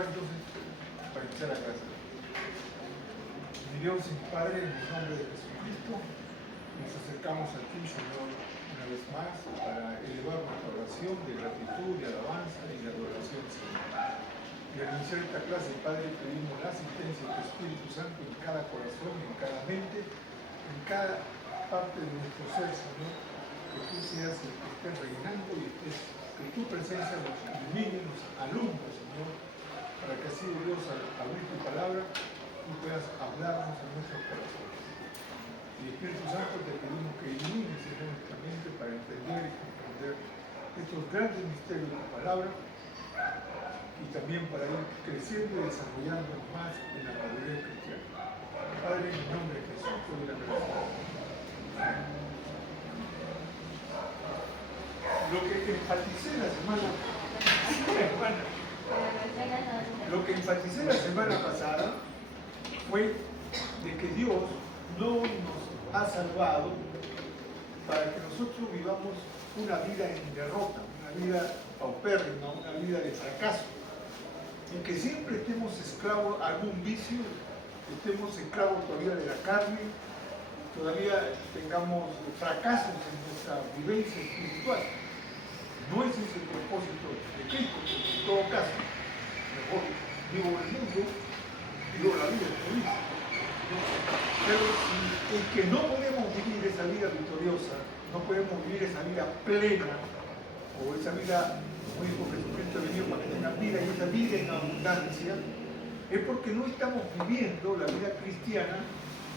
Ahora entonces, para iniciar la clase. Mi Dios y mi Padre, en el nombre de Jesucristo, nos acercamos a ti, Señor, una vez más, para elevar nuestra oración de gratitud, de alabanza y de adoración, Señor. Y al iniciar esta clase, Padre, pedimos la asistencia de tu Espíritu Santo en cada corazón, en cada mente, en cada parte de nuestro ser, Señor, que tú seas el que estés reinando y que tu presencia nos ilumine, nos alumbre, Señor, para que así, Dios, al abrir tu palabra, tú puedas hablarnos a nuestros corazones. Y Espíritu Santo, te pedimos que ilumines, Señor, nuestra mente para entender y comprender estos grandes misterios de tu palabra y también para ir creciendo y desarrollándonos más en la madurez cristiana. Padre, en el nombre de Jesús, te doy la gracia. Lo que enfaticé la semana pasada fue de que Dios no nos ha salvado para que nosotros vivamos una vida en derrota, una vida paupérrima, una vida de fracaso, y que siempre estemos esclavos a algún vicio, estemos esclavos todavía de la carne, todavía tengamos fracasos en nuestra vivencia espiritual. No ese es el propósito de Cristo, porque en todo caso, mejor vivo el mundo y vivo la vida feliz. Pero si es que no podemos vivir esa vida victoriosa, no podemos vivir esa vida plena, o esa vida, como dijo Jesucristo, venido para que tengan vida y esa vida en abundancia, es porque no estamos viviendo la vida cristiana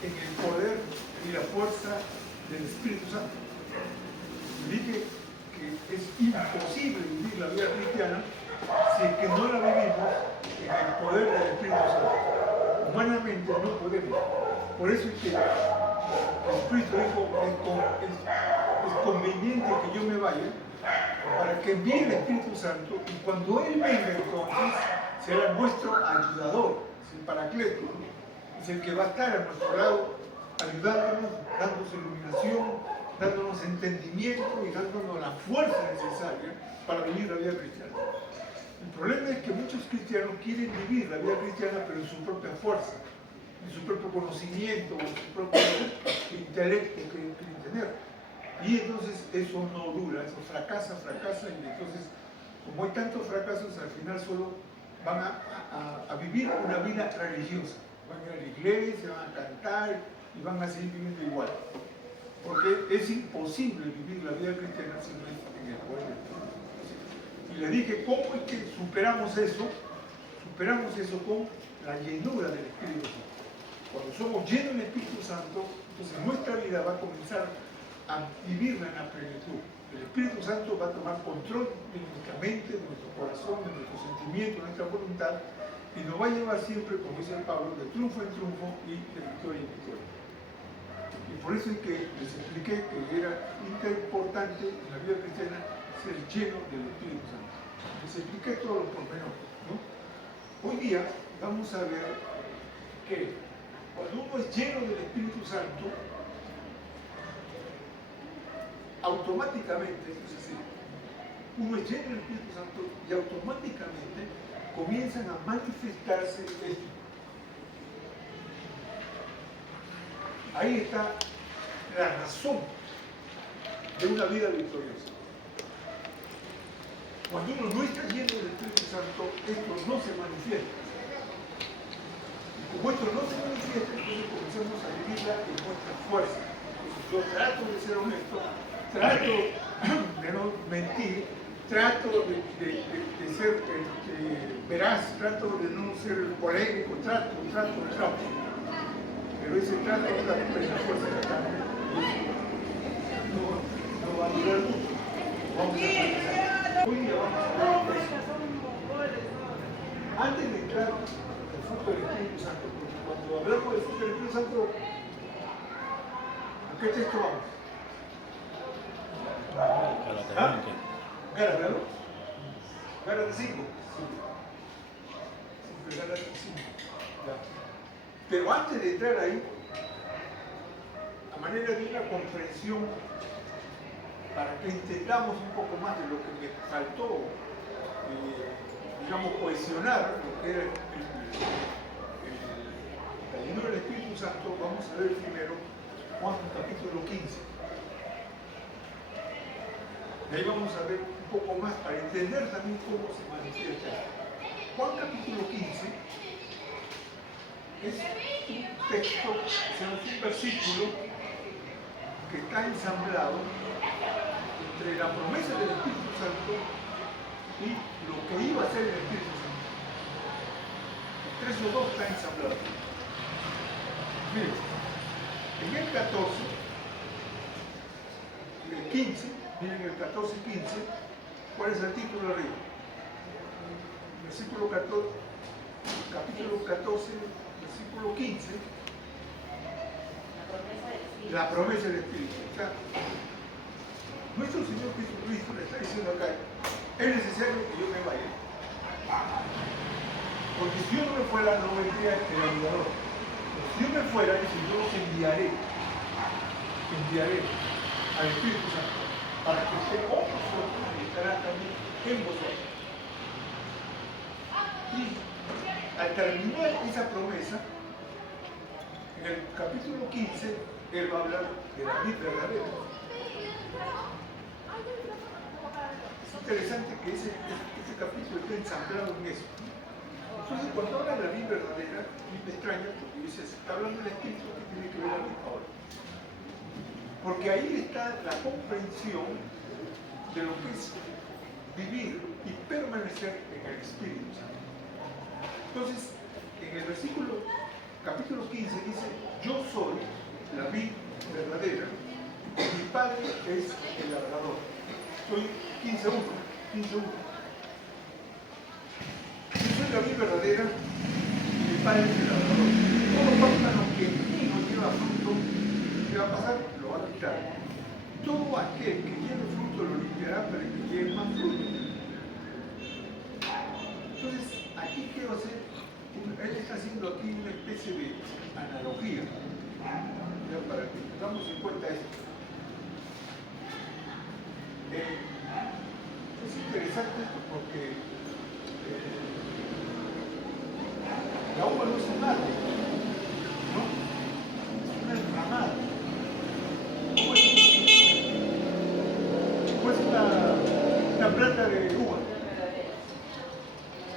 en el poder y la fuerza del Espíritu Santo. Dije que es imposible vivir la vida cristiana si es que no la vivimos en el poder del Espíritu Santo. Humanamente no podemos. Por eso es que Jesucristo dijo, es conveniente que yo me vaya para que envíe el Espíritu Santo y cuando Él venga entonces será nuestro ayudador, es el Paracleto, es el que va a estar a nuestro lado ayudándonos, dándonos iluminación, dándonos entendimiento y dándonos la fuerza necesaria para vivir la vida cristiana. El problema es que muchos cristianos quieren vivir la vida cristiana pero en su propia fuerza, en su propio conocimiento, en su propio intelecto que quieren tener. Y entonces eso no dura, eso fracasa y entonces como hay tantos fracasos al final solo van a vivir una vida religiosa. Van a ir a la iglesia, van a cantar y van a seguir viviendo igual. Porque es imposible vivir la vida cristiana si no es en el poder del Espíritu. Y le dije, ¿cómo es que superamos eso? Superamos eso con la llenura del Espíritu Santo. Cuando somos llenos del Espíritu Santo, entonces nuestra vida va a comenzar a vivirla en la plenitud. El Espíritu Santo va a tomar control de nuestra mente, de nuestro corazón, de nuestros sentimientos, de nuestra voluntad, y nos va a llevar siempre, como dice Pablo, de triunfo en triunfo y de victoria en victoria. Y por eso es que les expliqué que era importante en la vida cristiana ser lleno del Espíritu Santo. Les expliqué todos los pormenores, ¿no? Hoy día vamos a ver que cuando uno es lleno del Espíritu Santo, automáticamente, es decir, uno es lleno del Espíritu Santo y automáticamente comienzan a manifestarse esto. Ahí está la razón de una vida victoriosa. Cuando uno no está lleno del Espíritu Santo, esto no se manifiesta. Y como esto no se manifiesta, entonces comenzamos a vivirla en nuestra fuerza. Entonces yo trato de ser honesto, trato de no mentir, trato de ser veraz, trato de no ser polémico, trato. Pero ese trato es la fuerza de la carne. No va a durar mucho. Vamos a empezar. Hoy día vamos a ver eso. Antes de entrar al fruto del Espíritu Santo, porque cuando hablamos del fruto del Espíritu Santo, ¿a qué texto vamos? Gálatas, ¿no? Gálatas 5. Gálatas 5. Pero antes de entrar ahí, a manera de una comprensión, para que entendamos un poco más de lo que me faltó digamos, cohesionar lo que era la llenura del Espíritu Santo, vamos a ver primero Juan capítulo 15. Y ahí vamos a ver un poco más para entender también cómo se manifiesta. Juan capítulo 15 es un texto, o sea, es un versículo que está ensamblado entre la promesa del Espíritu Santo y lo que iba a ser el Espíritu Santo. Entre esos dos está ensamblado. Miren, en el 14, el 15, miren el 14 y 15, ¿cuál es el título arriba? Versículo 14, capítulo 14, versículo 15, la promesa del Espíritu. O sea, nuestro Señor Jesucristo le está diciendo acá, es necesario que yo me vaya. Porque si yo no me fuera, no vendría el ayudador. Si yo me fuera, dice, yo los enviaré al Espíritu Santo, para que esté con vosotros y estará también en vosotros. Y al terminar esa promesa, en el capítulo 15, él va a hablar de la vida verdadera. Es interesante que ese capítulo esté ensamblado en eso. Entonces, cuando habla de la vida verdadera, me extraña porque dice, se está hablando del Espíritu, que tiene que ver la vida ahora. Porque ahí está la comprensión de lo que es vivir y permanecer en el Espíritu Santo. Entonces, en el versículo, capítulo 15, dice, yo soy la vid verdadera, mi Padre es el labrador. Soy 15.1. Yo soy la vid verdadera y mi Padre es el labrador. Todo pámpano que en mí no lleva fruto, ¿qué va a pasar? Lo va a quitar. Todo aquel que lleve fruto lo limpiará para que lleve más fruto. Entonces, aquí quiero hacer, él está haciendo aquí una especie de analogía, ya para que tengamos en cuenta esto. Es interesante esto porque la uva no es un árbol, ¿no? Es una enramada. No es una planta de uva.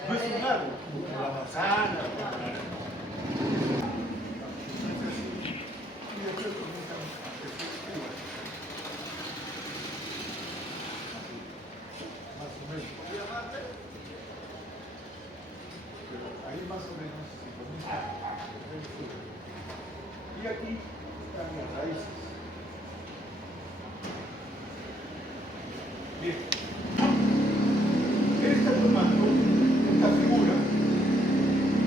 No es un árbol, como la manzana, más o menos. Pero ahí más o menos se comienza a ver el fruto. Y aquí están las raíces. Bien. Él está tomando esta figura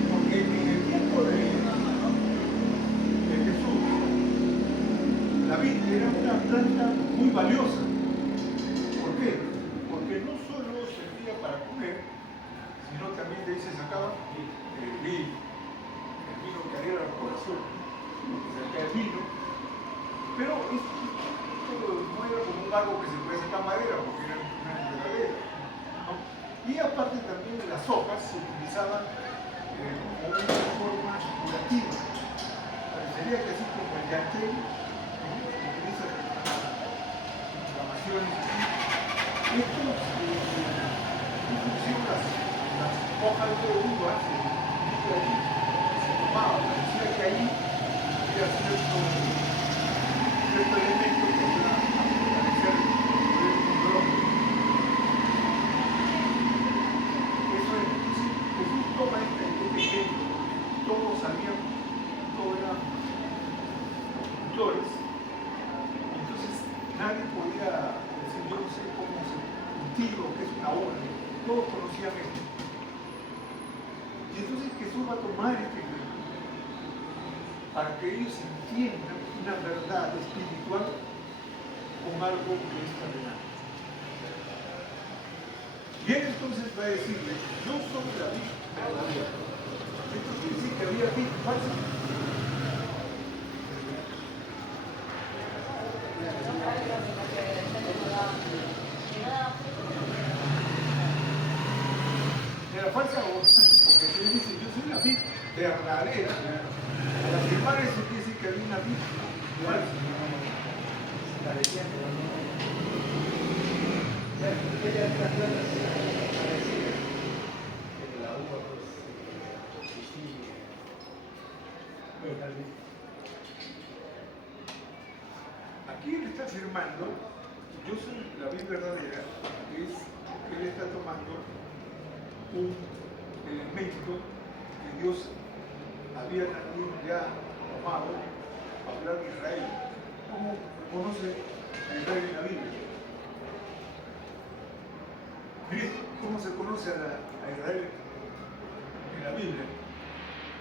porque en el tiempo de Jesús, la vid era una planta muy valiosa. ¿Por qué? Porque no solo servía para comer, sino también de ahí se sacaba el vino que alegra el corazón, se saca el vino. Pero esto no era como un árbol que se puede sacar madera, porque era una enredadera, ¿no? Y aparte también las hojas se utilizaban como una forma curativa. Parecería que así como el yantel, se utiliza para inflamaciones. Estos las hojas de uva se tomaban, parecía que ahí había cierto elemento que iba a fortalecer el control. Eso es, Jesús toma este ejemplo, todos sabían, todos eran cultores, entonces nadie podía decir, yo no sé cómo se cultiva, qué es una obra, todos conocían esto. Y entonces Jesús va a tomar este ejemplo para que ellos entiendan una verdad espiritual con algo que es terrenal. Y él entonces va a decirle, yo soy la vid verdadera. Esto quiere decir que había vid falsa. Era la falsa voz, porque si él dice, yo soy la vid verdadera, al afirmar eso quiere decir que había una vid falsa. La leyenda, ¿no? Ella es la planta parecida, que la uva pues existía. Aquí él está afirmando, yo soy la vid verdadera, es que él está tomando un elemento que Dios había también ya tomado para hablar de Israel. ¿Cómo conoce a Israel en la Biblia? ¿Cómo se conoce a Israel en la Biblia?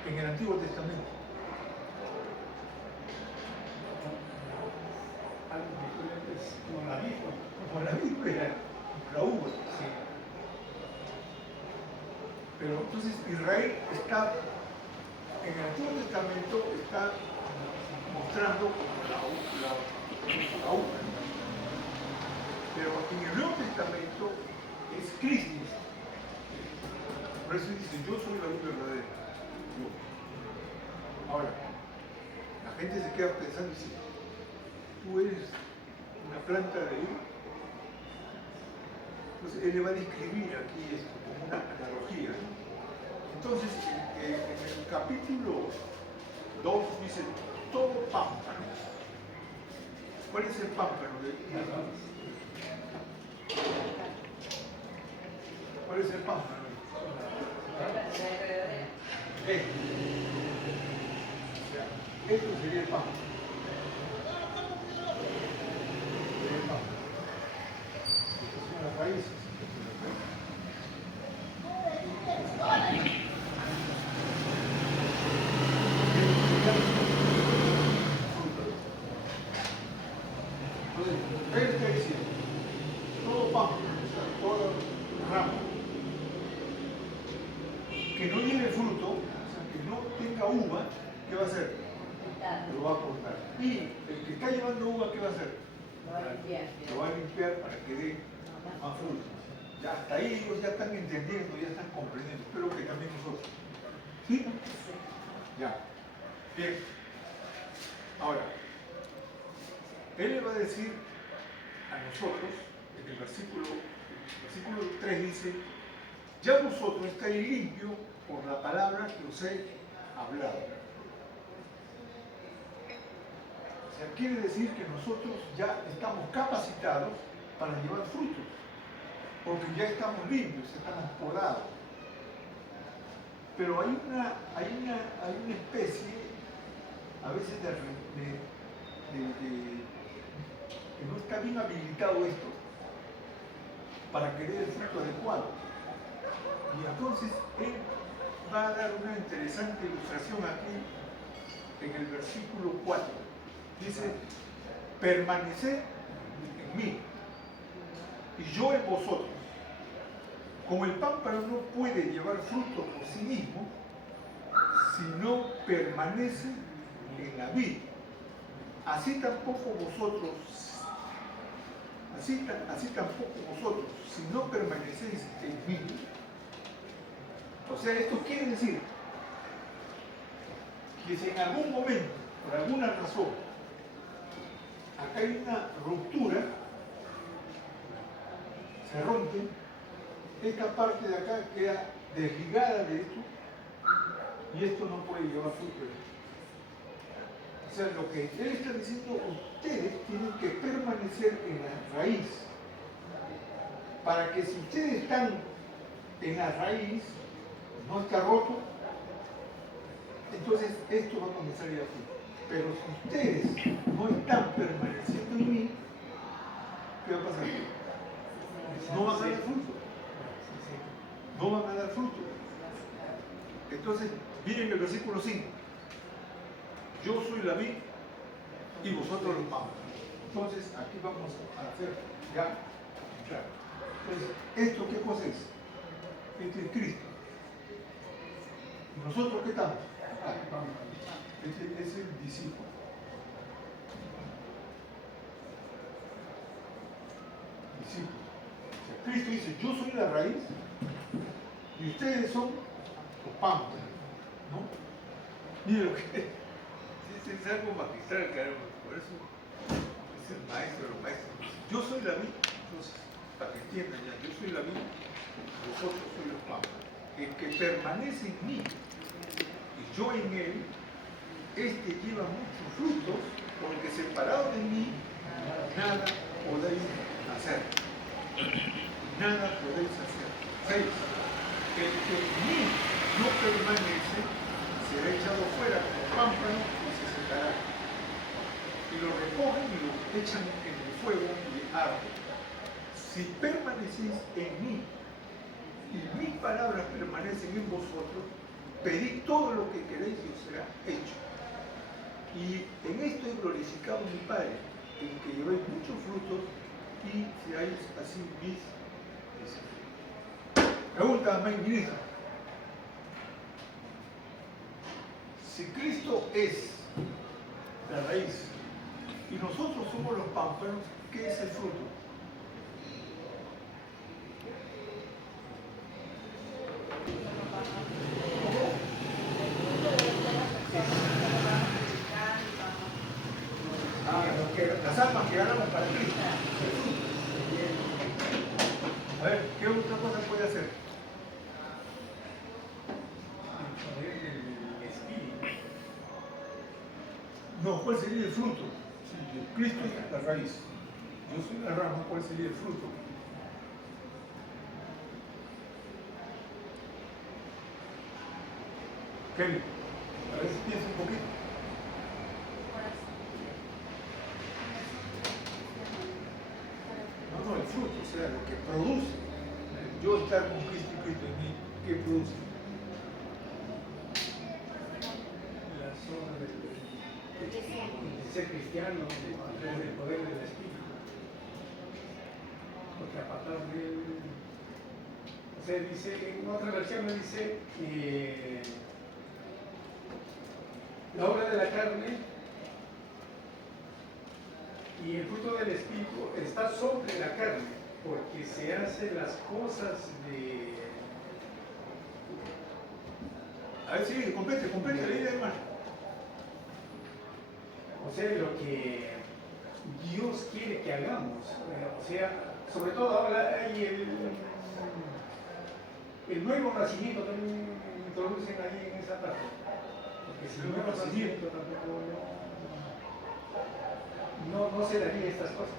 En el Antiguo Testamento. Algo diferente es como la Biblia, la uva. Sí. Pero entonces Israel está, en el Antiguo Testamento, está mostrando como la uva. Pero en el Nuevo Testamento es Cristo. Por eso dice, yo soy la luz verdadera. Yo. Ahora, la gente se queda pensando y dice, tú eres una planta de uva. Entonces él le va a describir aquí esto como una analogía. Entonces, en el capítulo 2 dice, todo pámpano. ¿Cuál es el pámpano? ¿Cuál es el pámpano? Esto sería el pámpano. Sería el pámpano. Estas son las raíces. Entonces, él está diciendo, todo pámpano, o sea, todo ramo que no lleve fruto, o sea, que no tenga uva, ¿qué va a hacer? Lo va a cortar. Y el que está llevando uva, ¿qué va a hacer? Lo va a limpiar para que dé más fruto. Ya hasta ahí ellos ya están entendiendo, ya están comprendiendo. Espero que también nosotros. ¿Sí? Ya. Bien. Ahora, él le va a decir a nosotros, en el versículo 3 dice, ya vosotros estáis limpios por la palabra que os he hablado. O sea, quiere decir que nosotros ya estamos capacitados para llevar frutos, porque ya estamos limpios, estamos podados. Pero hay una especie, a veces que no está bien habilitado esto, para que dé el fruto adecuado. Y entonces él va a dar una interesante ilustración aquí en el versículo 4. Dice, permaneced en mí y yo en vosotros. Como el pámpano no puede llevar fruto por sí mismo, si no permanece en la vid, así tampoco vosotros, si no permanecéis en mí. O sea, esto quiere decir que si en algún momento, por alguna razón, acá hay una ruptura, se rompe, esta parte de acá queda desligada de esto y esto no puede llevar fruto. O sea, lo que él está diciendo, ustedes tienen que permanecer en la raíz, para que si ustedes están en la raíz, no está roto, entonces esto va a comenzar a ir a fruto. Pero si ustedes no están permaneciendo en mí, ¿qué va a pasar? No van a dar fruto. No van a dar fruto. Entonces, miren el versículo 5. Yo soy la vid y vosotros los pámpanos. Entonces, aquí vamos a hacer ya entrar. Entonces, ¿esto qué cosa es? Este es Cristo. ¿Y nosotros qué estamos? Este es el discípulo. Discípulo. O sea, Cristo dice, yo soy la raíz y Y ustedes son los pámpanos, ¿no? Mire lo que es algo magistral, caramba. Por eso es el maestro de los maestros. Yo soy la vid, entonces, para que entiendan ya, yo soy la vid, vosotros sois los pámpanos. El que permanece en mí y yo en él, este lleva muchos frutos, porque separado de mí, nada podéis hacer. Nada podéis hacer. 6. El que en mí no permanece, será echado fuera como pámpano y se secará. Y lo recogen y lo echan en el fuego y arde. Si permanecéis en mí y mis palabras permanecen en vosotros, pedid todo lo que queréis y os será hecho. Y en esto he glorificado a mi Padre, en que llevéis muchos frutos y seáis así mis discípulos. Pregunta, amén, ministro. Si Cristo es la raíz y nosotros somos los pámpanos, ¿qué es el fruto? Las almas que ganamos para Cristo. A ver, ¿qué otra cosa puede hacer? El espíritu. No, ¿cuál sería el fruto? Si Cristo es la raíz, yo soy la rama, ¿cuál sería el fruto? Kelly, a ver si piensa un poquito. No, el fruto, o sea, lo que produce. Yo estar con Cristo y Cristo en mí, ¿qué produce? Las obras de ser cristiano, del poder del espíritu. Porque apartado de él, o sea, dice, en otra versión me dice que la obra de la carne y el fruto del espíritu está sobre la carne, porque se hacen las cosas de... A ver, sí, complete la idea, hermano. O sea, lo que Dios quiere que hagamos. O sea, sobre todo ahora hay el nuevo nacimiento, también introducen ahí en esa parte. Porque si el nuevo nacimiento tampoco no se daría estas cosas.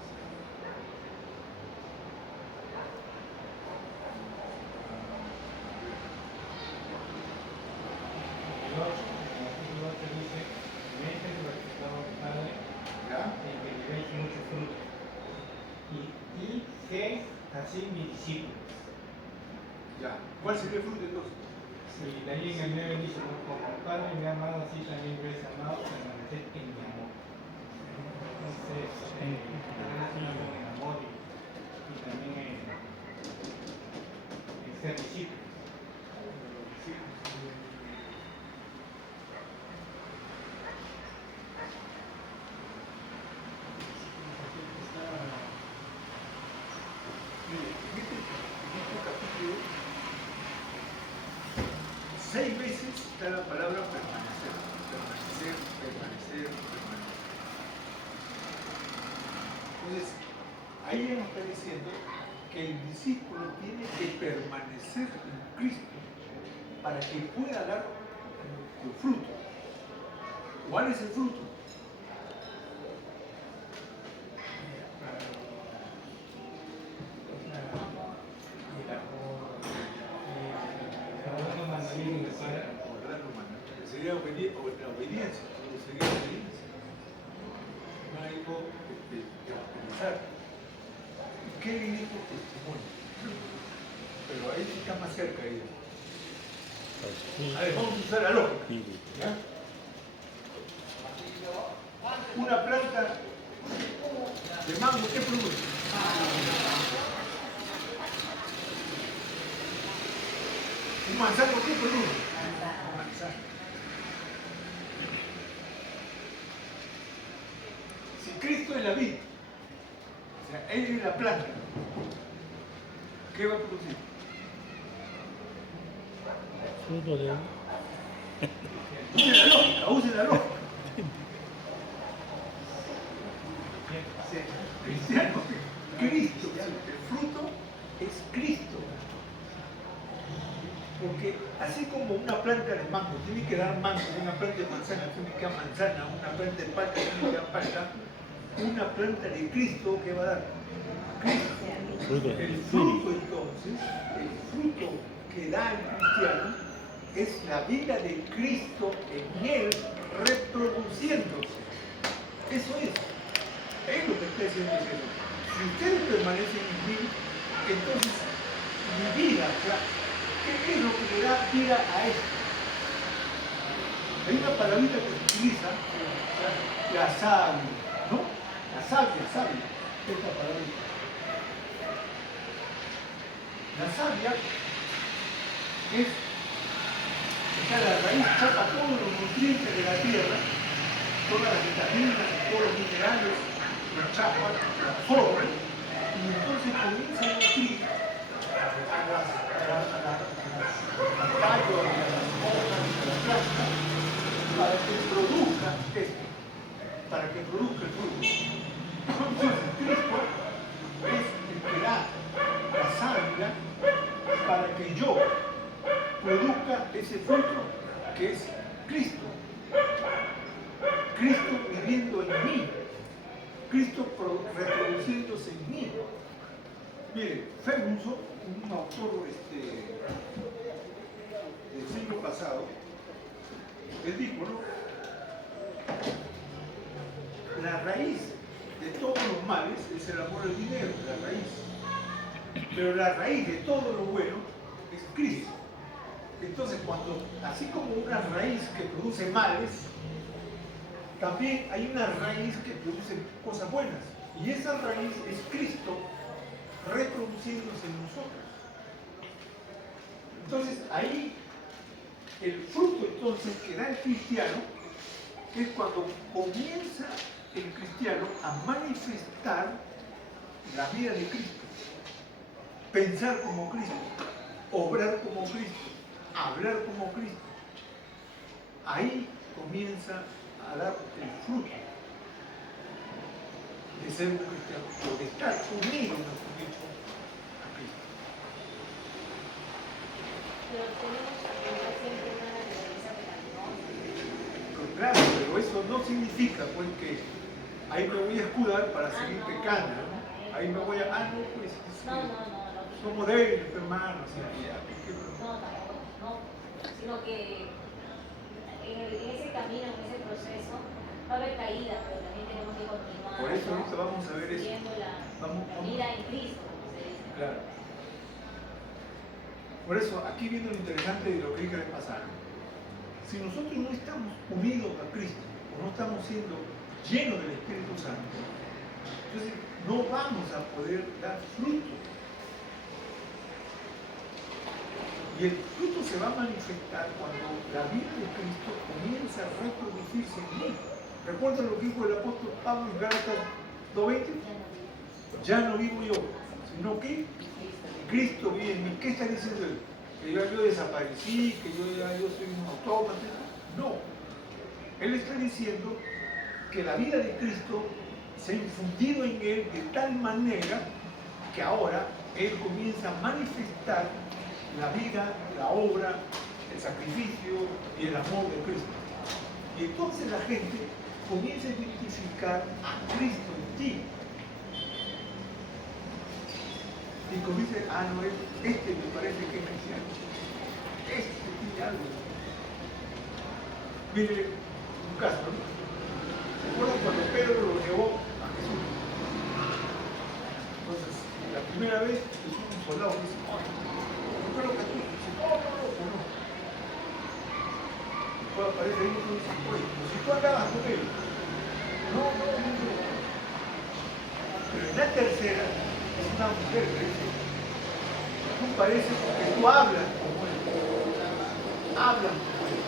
Así mis discípulos. Ya. ¿Cuál sería el fruto entonces? Sí, de ahí en el 9 dice, como el Padre me ha amado, así también yo he amado, permanecer en mi amor. Entonces, permanecer en amor y también en ser discípulos. Capítulo 6 veces está la palabra permanecer. Permanecer. Entonces, ahí nos está diciendo que el discípulo tiene que permanecer en Cristo para que pueda dar el fruto. ¿Cuál es el fruto? Sería la obediencia, sería la obediencia. No hay algo de utilizar. ¿Qué le dijo testimonio? Pero ahí está más cerca ella. A ver, vamos a usar la lógica. ¿Ya? Una planta de mango, ¿qué produce? Un manzano, ¿qué produce? Manzano. Si Cristo es la vid, o sea, Él es la planta, ¿qué va a producir? fruto de... Usen la lógica, usen la lógica. Cristiano, Cristo, el fruto es Cristo. Porque así como una planta de mango tiene que dar mango, una planta de manzana tiene que dar manzana, una planta de palta tiene que dar palta, una planta de Cristo que va a dar Cristo. Fruto. El fruto entonces, el fruto que da el cristiano es la vida de Cristo en él reproduciéndose. Eso es. Es lo que está diciendo el Señor. Si ustedes permanecen en mí, entonces mi vida, o sea, ¿qué es lo que le da vida a esto? Hay una palabrita que se utiliza, o sea, la savia, ¿no? La savia, esta palabrita. La savia es, o sea, la raíz saca todos los nutrientes de la tierra, todas las vitaminas, todos los minerales, la chapa, la absorbe, y entonces comienza a nutrir al tallo, a las hojas, a la planta, para que produzca esto, para que produzca el fruto. Entonces Cristo es el que da la savia para que yo produzca ese fruto que es Cristo. Cristo viviendo en mí. Cristo reproduciéndose en mí. Mire, Ferguson, un autor del siglo pasado, él dijo, ¿no? La raíz de todos los males es el amor al dinero, la raíz. Pero la raíz de todo lo bueno es Cristo. Entonces, así como una raíz que produce males, también hay una raíz que produce cosas buenas. Y esa raíz es Cristo reproduciéndose en nosotros. Entonces, ahí el fruto entonces que da el cristiano es cuando comienza el cristiano a manifestar la vida de Cristo. Pensar como Cristo, obrar como Cristo, hablar como Cristo. Ahí comienza a dar el fruto de ser un cristiano, o de estar unido, mejor dicho, a Cristo. Pero tenemos que tener siempre una naturaleza pecaminosa. Pero claro, pero eso no significa pues que ahí me voy a escudar para seguir pecando, ¿no? Ahí me voy a, no, pues No. somos débiles, hermanos, ya, No, tampoco, no. Sino que en ese camino, en ese proceso, va a haber caídas, pero también tenemos que continuar. por eso ahorita vamos a ver eso. Viviendo la vida en Cristo, como se dice. Claro. Por eso, aquí viene lo interesante de lo que dije la vez pasada. Si nosotros no estamos unidos a Cristo, o no estamos siendo llenos del Espíritu Santo, entonces no vamos a poder dar fruto. Y el fruto se va a manifestar cuando la vida de Cristo comienza a reproducirse en mí. ¿Recuerdan lo que dijo el apóstol Pablo en Gálatas 2:20? Ya no vivo yo, sino que Cristo vive en mí. ¿Qué está diciendo él? Que yo desaparecí, que yo soy un autómata. No. Él está diciendo que la vida de Cristo se ha infundido en él de tal manera que ahora él comienza a manifestar la vida, la obra, el sacrificio y el amor de Cristo. Y entonces la gente comienza a identificar a Cristo en ti. Y comienza, no, este me parece que es cristiano. Este tiene algo. Mire, un caso, ¿no? ¿Se acuerdan cuando Pedro lo llevó a Jesús? Entonces, la primera vez Jesús, un soldado, dice, yo creo que tú, dice, no. Después aparece ahí otro y dice, oye, pues si tú andabas con él, no. Pero en la tercera, es una mujer que dice, tú pareces que tú hablas como él. Hablan como él.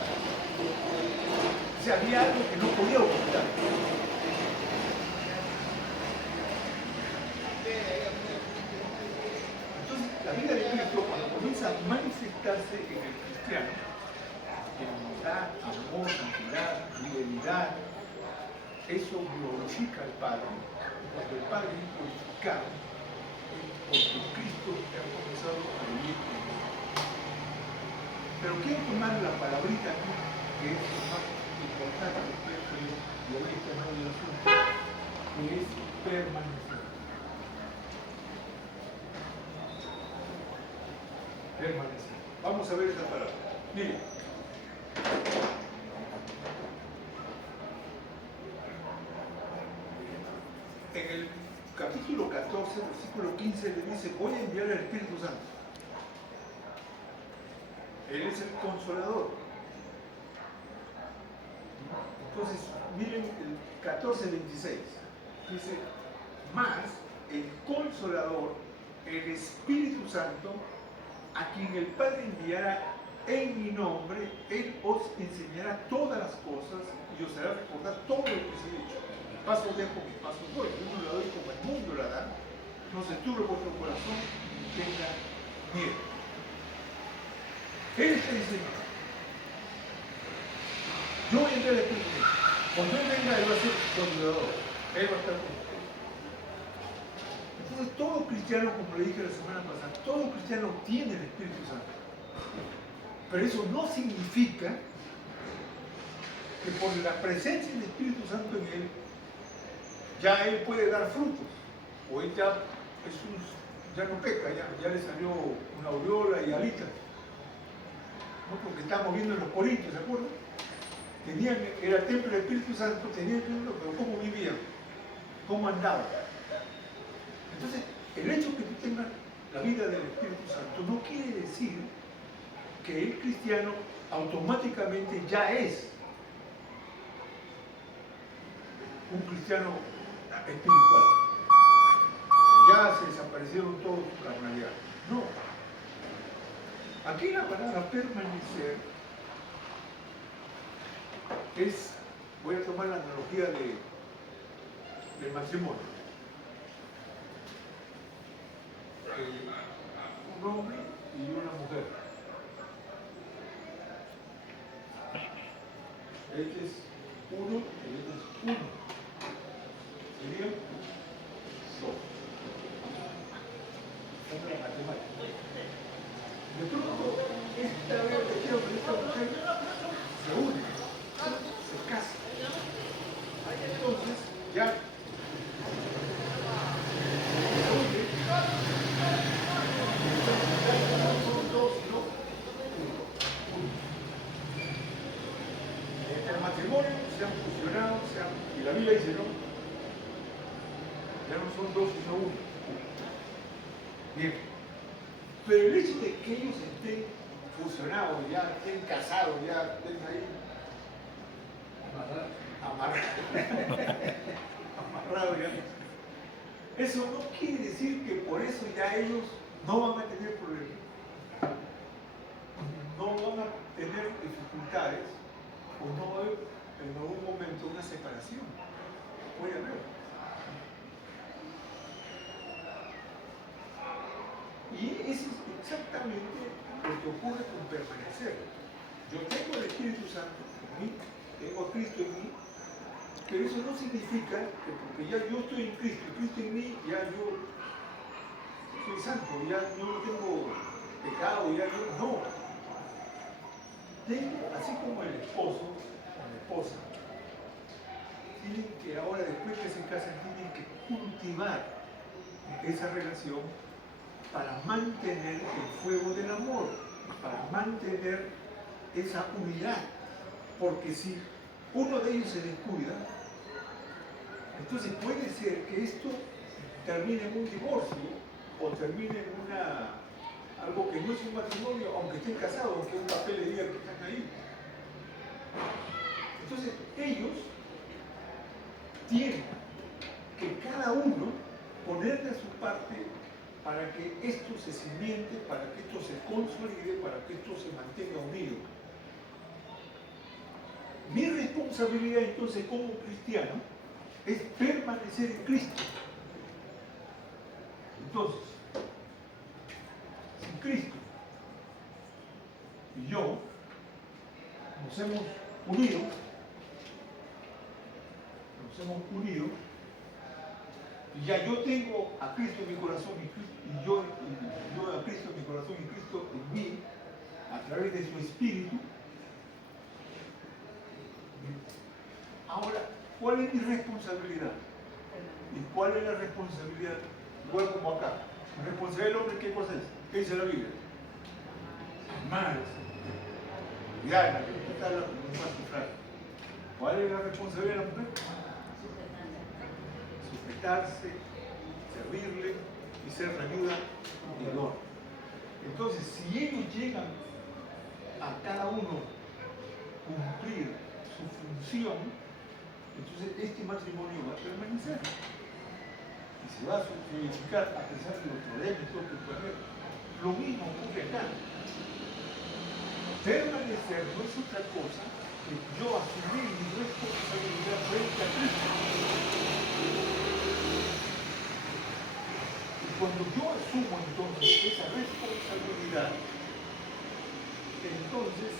O sea, había algo que no podía ocultar. Entonces, la vida de Cristo, cuando comienza a manifestarse en el cristiano, bondad, amor, santidad, fidelidad. Eso glorifica al Padre. Cuando el Padre es glorificado, porque Cristo ha comenzado a vivir en él. Pero quiero tomar la palabrita aquí, que es lo más importante, después yo voy a tomar el asunto, que es permanecer. Permanecer. Vamos a ver esa palabra. Miren. En el capítulo 14, versículo 15, le dice, voy a enviar al Espíritu Santo. Él es el consolador. Entonces, miren el 14:26. Dice, más el consolador, el Espíritu Santo, a quien el Padre enviará en mi nombre, Él os enseñará todas las cosas y os hará recordar todo lo que os he dicho. Mi paso dejo, mi paso doy. Yo no la doy como el mundo la da. No se turbe vuestro corazón ni tenga miedo. Él está diciendo, yo voy a enviar al Espíritu Santo. Cuando Él venga, Él va a ser consolador. Él va a estar con ustedes. Entonces, todo cristiano, como le dije la semana pasada, todo cristiano tiene el Espíritu Santo. Pero eso no significa que por la presencia del Espíritu Santo en él, ya él puede dar frutos. O él ya, ya no peca, ya le salió una aureola y alitas. ¿No? Lo que estamos viendo en los Corintios, ¿se acuerdan? Era el templo del Espíritu Santo, tenían que verlo, pero ¿cómo vivían? ¿Cómo andaban? Entonces, el hecho que tú tengas la vida del Espíritu Santo no quiere decir que el cristiano automáticamente ya es un cristiano espiritual. Ya se desaparecieron todos sus carnalidades. No. Aquí la palabra permanecer es, voy a tomar la analogía del matrimonio. Un hombre y una mujer. Este es uno y este es uno. Sería dos. Es la matemática. De pronto, esta mujer se une, se casa. Entonces, ya el matrimonio se han fusionado, y la Biblia dice, no, ya no son dos sino uno. Bien, pero el hecho de que ellos estén fusionados, ya estén casados, ya estén ahí amarrados ya, eso no quiere decir que por eso ya ellos no van a tener problemas, no van a tener dificultades, o no va a haber en algún momento una separación. Puede haber. Y eso es exactamente lo que ocurre con permanecer. Yo tengo el Espíritu Santo en mí, tengo a Cristo en mí, pero eso no significa que porque ya yo estoy en Cristo, Cristo en mí, ya yo soy santo, ya yo no tengo pecado, ya yo no. Tengo, así como el esposo o la esposa, tienen que ahora, después que se casan, tienen que cultivar esa relación para mantener el fuego del amor, para mantener esa unidad. Porque si uno de ellos se descuida, entonces puede ser que esto termine en un divorcio o termine en algo que no es un matrimonio, aunque estén casados, aunque un papel le diga que están ahí. Entonces ellos tienen que cada uno poner de su parte para que esto se cimente, para que esto se consolide, para que esto se mantenga unido. Mi responsabilidad entonces como cristiano es permanecer en Cristo. Entonces, si Cristo y yo nos hemos unido, y ya yo tengo a Cristo en mi corazón y yo a Cristo en mi corazón y Cristo en mí, a través de su Espíritu. Ahora, ¿cuál es mi responsabilidad? ¿Y cuál es la responsabilidad? Igual como acá. La responsabilidad del hombre, ¿qué cosa es? ¿Qué dice la Biblia? Amar. Cuidar, la que está hablando, no más sufrir. ¿Cuál es la responsabilidad de la mujer? Sujetarse, servirle y ser la ayuda y el honor. Entonces, si ellos llegan a cada uno cumplir su función, entonces este matrimonio va a permanecer y se va a solidificar a pesar de los problemas que puede haber. Lo mismo ocurre acá. Permanecer no es otra cosa que yo asumir mi responsabilidad frente a Cristo. Y cuando yo asumo entonces esa responsabilidad, entonces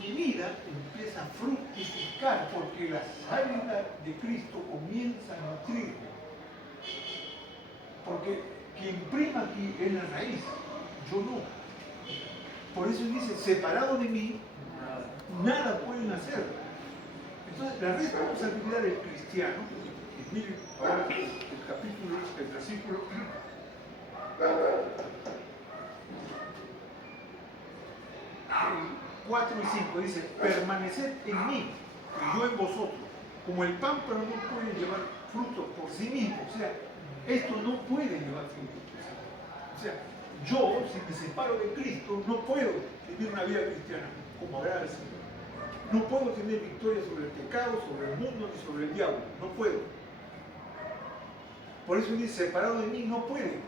mi vida empieza a fructificar porque la sangre de Cristo comienza a nutrirme. Porque quien prima aquí es la raíz, yo no. Por eso dice, separado de mí, nada pueden hacer. Entonces, la responsabilidad del cristiano, y miren ahora el capítulo, el versículo 4 y 5 dice, permaneced en mí y yo en vosotros, como el pámpano no puede llevar fruto por sí mismo, o sea, esto no puede llevar fruto por sí mismo. O sea, yo, si me separo de Cristo, no puedo vivir una vida cristiana como agrada al Señor. No puedo tener victoria sobre el pecado, sobre el mundo ni sobre el diablo, no puedo. Por eso dice, separado de mí no puede.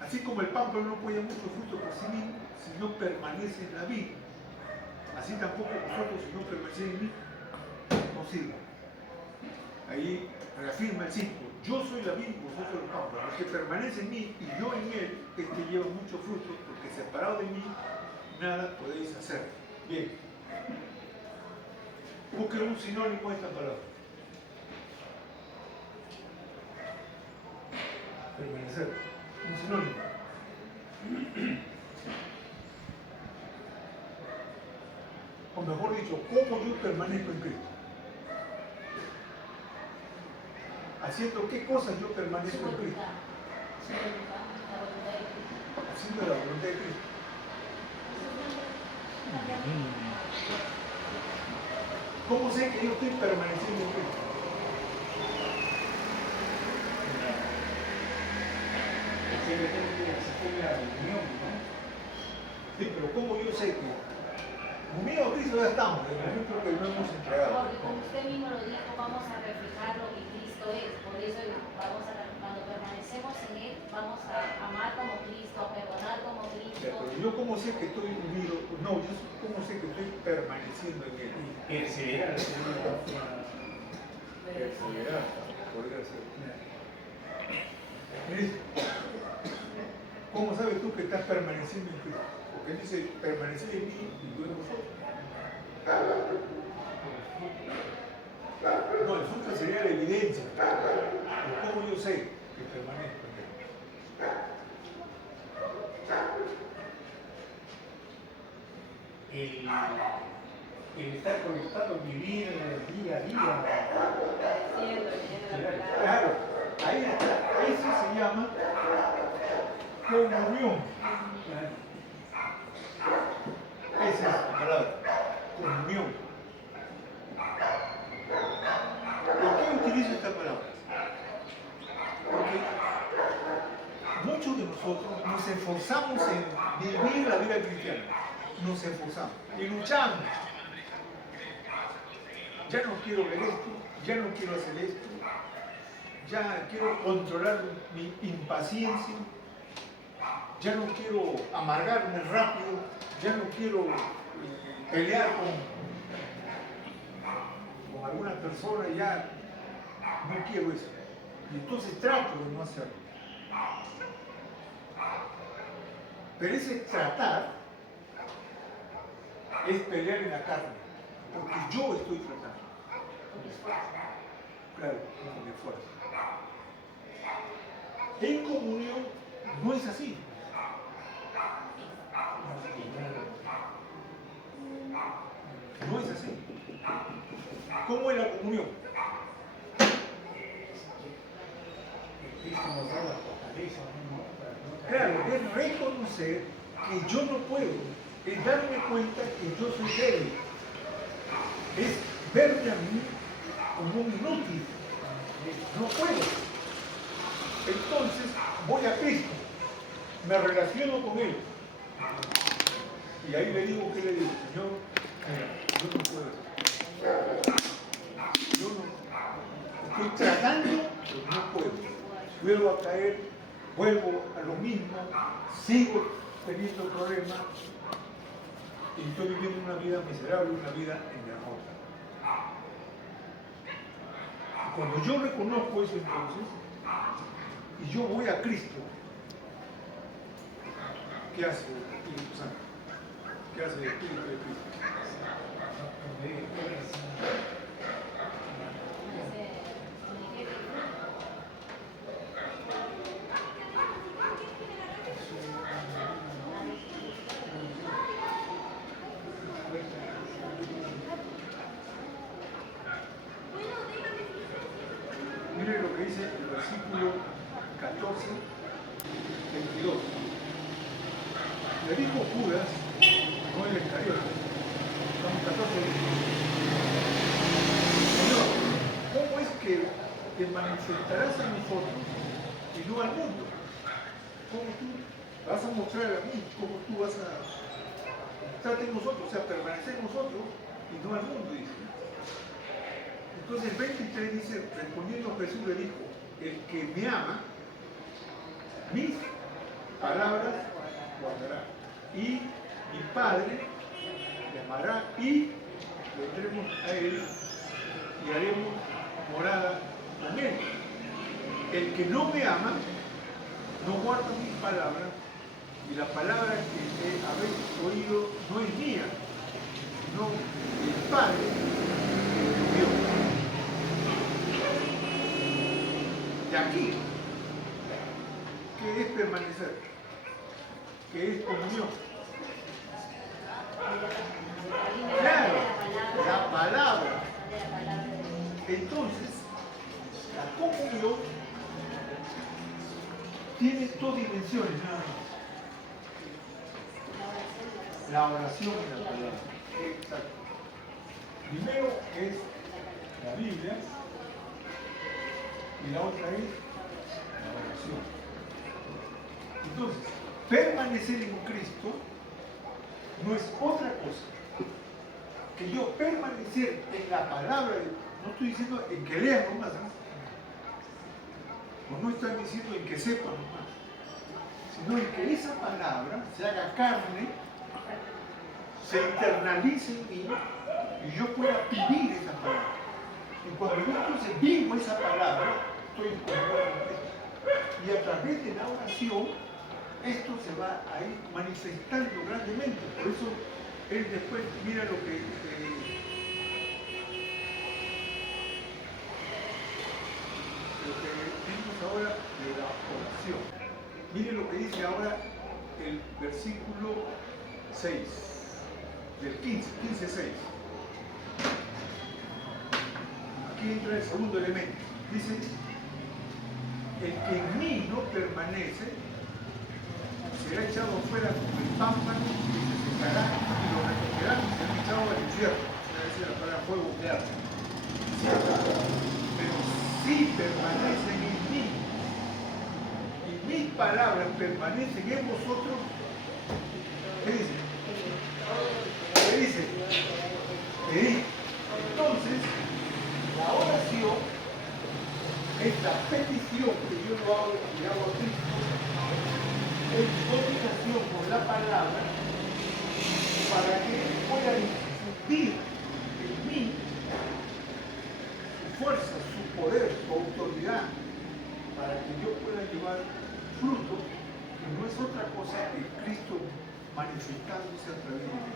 Así como el pámpano no puede dar mucho fruto por sí mismo, si no permanece en la vid, así tampoco vosotros, si no permanecéis en mí, no sirven. Ahí reafirma el 5, yo soy la vid, vosotros el pámpano, el que permanece en mí y yo en él, es que lleva mucho fruto, porque separado de mí, nada podéis hacer. Bien, busquen un sinónimo a esta palabra. Permanecer, un sinónimo. O mejor dicho, ¿cómo yo permanezco en Cristo? ¿Haciendo qué cosas yo permanezco en Cristo? Haciendo la voluntad de Cristo. ¿Cómo sé que yo estoy permaneciendo en Cristo? Sí, pero ¿cómo yo sé que unidos a Cristo ya estamos? En el momento que no hemos entregado. Porque como usted mismo lo dijo, vamos a reflejar lo que Cristo es. Por eso cuando permanecemos en Él, vamos a amar como Cristo, a perdonar como Cristo. Ya, pero yo cómo sé que estoy unido, no, yo cómo sé que estoy permaneciendo en Él. Perseverar. Perseverar, podría ser. Cristo. ¿Cómo sabes tú que estás permaneciendo en Cristo? Porque Él dice, permanecer en mí y yo en vosotros. No, el fruto sería la evidencia. Pero ¿cómo yo sé que permanezco en Él? El estar conectado, vivir día a día. Claro, ahí está. Eso se llama comunión. Esa es la palabra, comunión. ¿Por qué utilizo esta palabra? Porque muchos de nosotros nos esforzamos en vivir la vida cristiana. Nos esforzamos y luchamos. Ya no quiero ver esto, ya no quiero hacer esto, ya quiero controlar mi impaciencia, ya no quiero amargarme rápido, ya no quiero pelear con alguna persona, ya no quiero eso. Y entonces trato de no hacerlo. Pero ese tratar es pelear en la carne, porque yo estoy tratando. Claro, con mi esfuerzo. En comunión no es así. No es así. ¿Cómo es la comunión? Cristo nos da la fortaleza, ¿no? Claro, es reconocer que yo no puedo, es darme cuenta que yo soy débil, es verme a mí como un inútil, no puedo. Entonces voy a Cristo, me relaciono con Él y ahí le digo, ¿qué le digo? Señor, mira, yo no puedo. Yo no estoy tratando, pero no puedo. Vuelvo a caer, vuelvo a lo mismo, sigo teniendo problemas y estoy viviendo una vida miserable, una vida en derrota. Cuando yo reconozco eso entonces, y yo voy a Cristo, ¿qué hace el Espíritu Santo? ¿Qué hace el Espíritu de Cristo? Mire lo que dice el versículo 14, 22. Le dijo Judas, no el Iscariote, son 14, 22. Señor, ¿cómo es que te manifestarás a nosotros y no al mundo? ¿Cómo tú vas a mostrar a mí? ¿Cómo tú vas a mostrarte en nosotros? O sea, permanecer en nosotros y no al mundo, dice. Entonces el 23 dice, respondiendo Jesús le dijo, el que me ama, mis palabras guardará. Y mi Padre le amará y vendremos a él y haremos morada con él. El que no me ama, no guarda mis palabras, y la palabra que habéis oído no es mía, sino el Padre que me envió. De aquí, ¿qué es permanecer? ¿Qué es comunión? Claro, la palabra. Entonces, la comunión tiene dos dimensiones nada más. La oración y la palabra. Exacto. Primero es la Biblia y la otra es la oración. Entonces, permanecer en Cristo no es otra cosa que yo permanecer en la palabra de Dios. No estoy diciendo en que lean nomás, no estoy diciendo en que sepan nomás, sino en que esa palabra se haga carne, se internalice en mí y yo pueda vivir esa palabra. Y cuando yo entonces vivo esa palabra, estoy en comunión con Cristo. Y a través de la oración, esto se va a ir manifestando grandemente. Por eso él después, mira lo que vimos ahora de la oración. Mire lo que dice ahora el versículo 6, del 15, 6. Aquí entra el segundo elemento. Dice, el que en mí no permanece será echado fuera como el pámpano y se secará y lo recogerán y será echado al infierno. Es decir, para fuego de arde. Pero si permanecen en mí y mis palabras permanecen en vosotros, ¿qué dice? ¿Qué dice? ¿Qué dice? Entonces, la oración es la petición que yo lo hago y hago a Cristo en comunicación con la palabra para que Él pueda infundir en mí su fuerza, su poder, su autoridad, para que yo pueda llevar fruto que no es otra cosa que Cristo manifestándose a través de mí.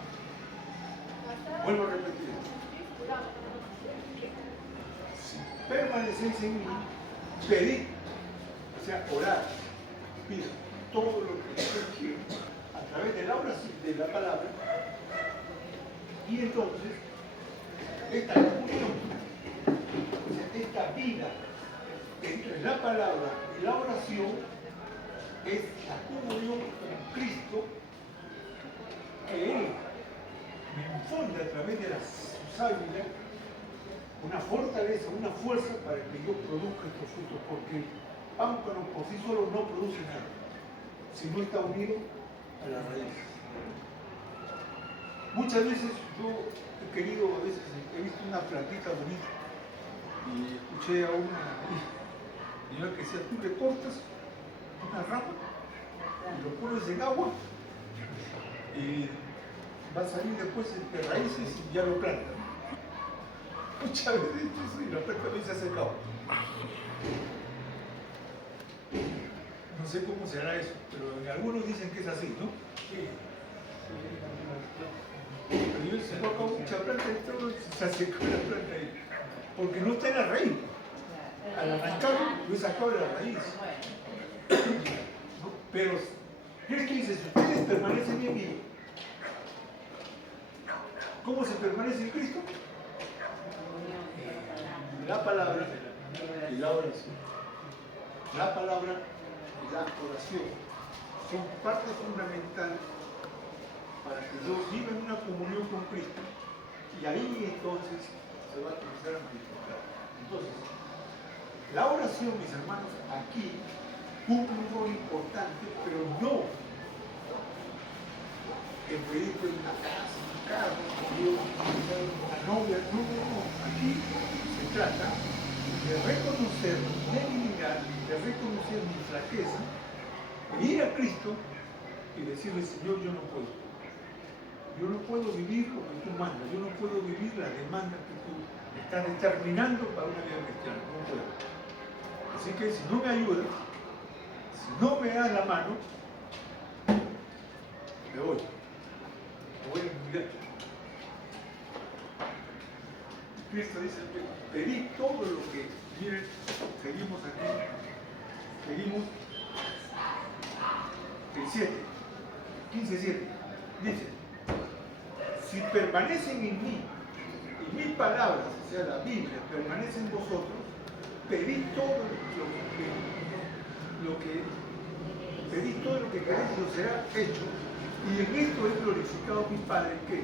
Vuelvo a repetir esto. Si permanecéis en mí, pedid, o sea, orar, pida todo lo que ustedes quieran a través de la oración, de la palabra, y entonces esta comunión, o sea, esta vida entre la palabra y la oración es la comunión con Cristo que Él me infunde a través de su sábila una fortaleza, una fuerza para que yo produzca estos frutos, porque el pámpano por sí solo no produce nada, si no está unido a la raíz. Muchas veces yo he querido, a veces he visto una plantita bonita y escuché a una señora que decía, tú le cortas una rama y lo pones en agua y va a salir después entre raíces y ya lo plantan. Muchas veces eso y la planta me se ha secado. No sé cómo se hará eso, pero algunos dicen que es así, ¿no? Sí. Pero yo se coloca mucha planta y todo se secó la planta ahí. Porque no está en la raíz. Al arrancar, lo he sacado de la raíz. Pero, ¿qué es que dice? Si ustedes permanecen en mí, ¿cómo se permanece en Cristo? La palabra y la oración. La palabra y la oración son parte fundamental para que yo viva en una comunión con Cristo. Y ahí entonces se va a comenzar a multiplicar. Entonces, la oración, mis hermanos, aquí cumple un rol importante, pero no el proyecto de una casa, un carro, una novia, no. Aquí se trata de reconocer mi debilidad, de reconocer mi flaqueza, de ir a Cristo y decirle, Señor, yo no puedo. Yo no puedo vivir como tú mandas, yo no puedo vivir la demanda que tú estás determinando para una vida cristiana, no puedo. Así que si no me ayudas, si no me das la mano, me voy a humillar. Cristo dice, pedí todo lo que, miren, seguimos aquí, seguimos el 7, 15:7, dice, si permanecen en mí, y mis palabras, o sea, la Biblia, permanece en vosotros, pedid todo lo que queréis y os será hecho, y en esto he glorificado a mi Padre, que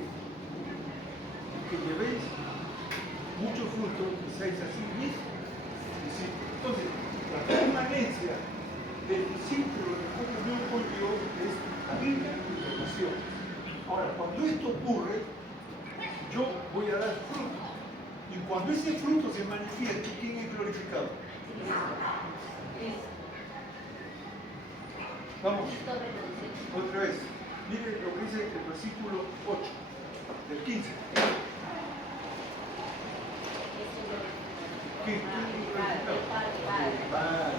llevéis mucho fruto y seáis así mis discípulos. Entonces, la permanencia del discípulo en comunión con Dios es la Biblia y la oración. Ahora, cuando esto ocurre, yo voy a dar fruto. Y cuando ese fruto se manifieste, ¿quién es glorificado? Vamos, otra vez. Miren lo que dice el versículo 8, del 15. ¿Quién es glorificado? Padre.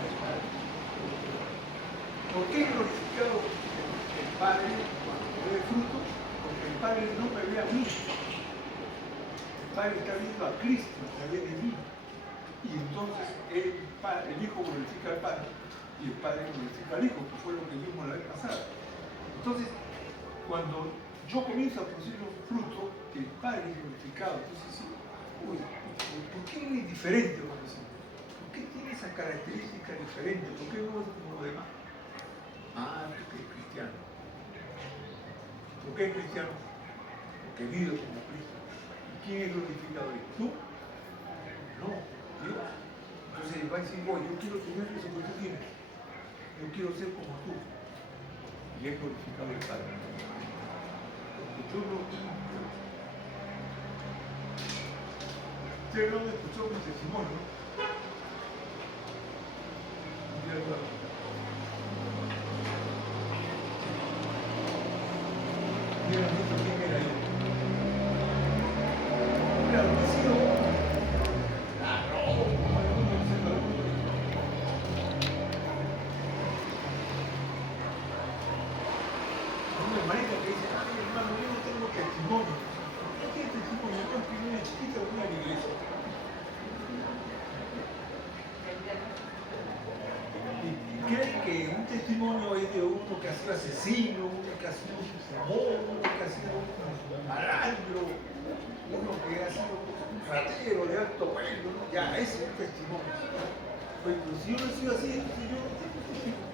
¿Por qué es glorificado el Padre cuando ve fruto? Porque el Padre no me ve a mí. El Padre está viendo a Cristo a través de mí. Y entonces el Hijo glorifica al Padre y el Padre glorifica al Hijo, que fue lo que vimos la vez pasada. Entonces, cuando yo comienzo a producir los frutos, el Padre es glorificado. Entonces, uy, ¿por qué es diferente? ¿Por qué tiene esa característica diferente? ¿Por qué no es como los demás? Porque es cristiano. ¿Por qué es cristiano? Porque vive como Cristo. ¿Y quién es glorificado ahí? ¿Tú? No, Dios. Entonces va a decir, yo quiero tener eso que tú tienes. Yo quiero ser como tú. Y es glorificado el Padre. Porque yo no. Ustedes no me escuchó mi testimonio, ¿no? Mira, ¿quién era yo? Mira, lo que he sido. Una hermanita que dice, hermano, yo no tengo testimonio. ¿Por qué tienes testimonio? uno que ha sido asesino, uno que ha sido un fumón, uno que ha sido un malandro, uno que ha sido un ratero de alto vuelo, ¿no? Ya, ese es un testimonio. Pues si yo no he sido así, entonces yo no tengo testimonio.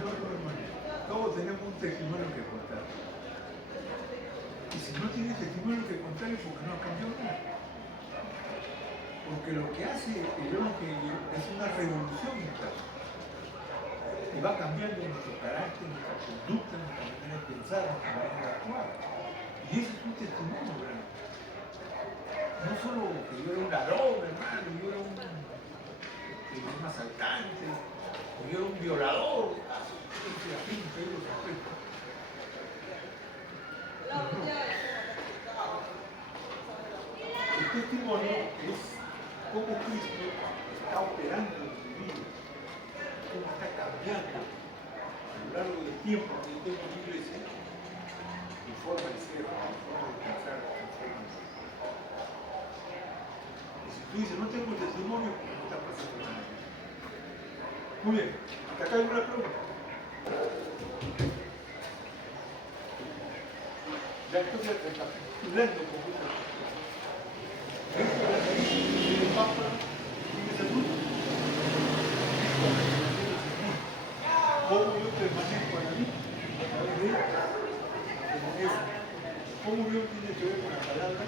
No, hermano. Todos tenemos un testimonio que contar. Y si no tienes testimonio que contar es porque no ha cambiado nada. Porque lo que hace el Evangelio es una revolución interna. Y va cambiando nuestro carácter, nuestra conducta, nuestra manera de pensar, nuestra manera de actuar. Y ese es un testimonio grande. No solo que yo era un ladrón, hermano, yo era un asaltante, o yo era un violador. El testimonio es cómo Cristo está operando en mi vida, cómo está cambiando a lo largo del tiempo que yo tengo en mi iglesia, mi forma de ser, mi forma de pensar, mi forma de ser. Y si tú dices, no tengo testimonio, no está pasando nada. Muy bien, hasta acá hay una pregunta. Ya estoy recapitulando un poquito. Esto es la raíz del Papa tiene salud. ¿Cómo yo permanezco en la vida? A través de eso. ¿Cómo yo tiene que ver con la palabra?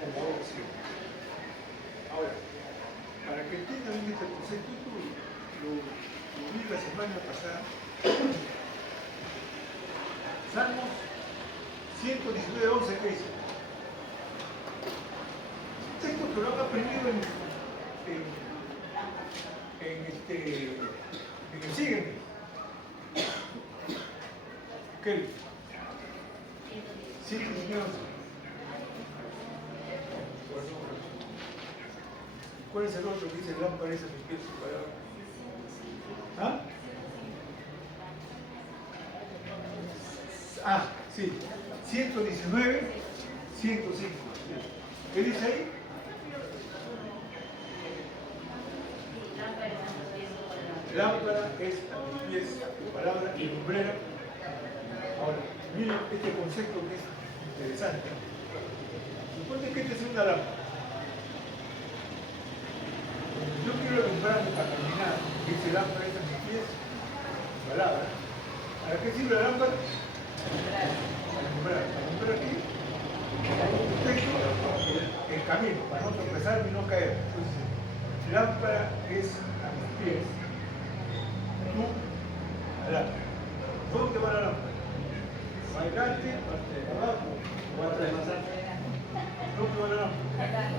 Con la oración. Ahora, para que entiendan bien este concepto, lo vi la semana pasada. Salmos 119, 11, ¿qué dice? Un texto que lo han aprendido en el Sígueme. ¿Qué dice? 119, 11. ¿Cuál es el otro que dice lámpara esa mi pie su palabra? ¿Ah? Ah, sí. 119, 105. ¿Qué dice ahí? Lámpara es a mis pies tu palabra y lumbrera. Ahora, miren este concepto que es interesante. Suponte que esta es una lámpara. Yo quiero alumbrarme para caminar. Dice lámpara es a mis pies tu palabra. ¿Para qué sirve la lámpara? Para alumbrar aquí. Un texto, el camino, para no tropezar y no caer. Entonces, lámpara es a mis pies. Tú, la lámpara. ¿Dónde va la lámpara? ¿Va adelante, abajo o atrás? ¿Dónde va la lámpara?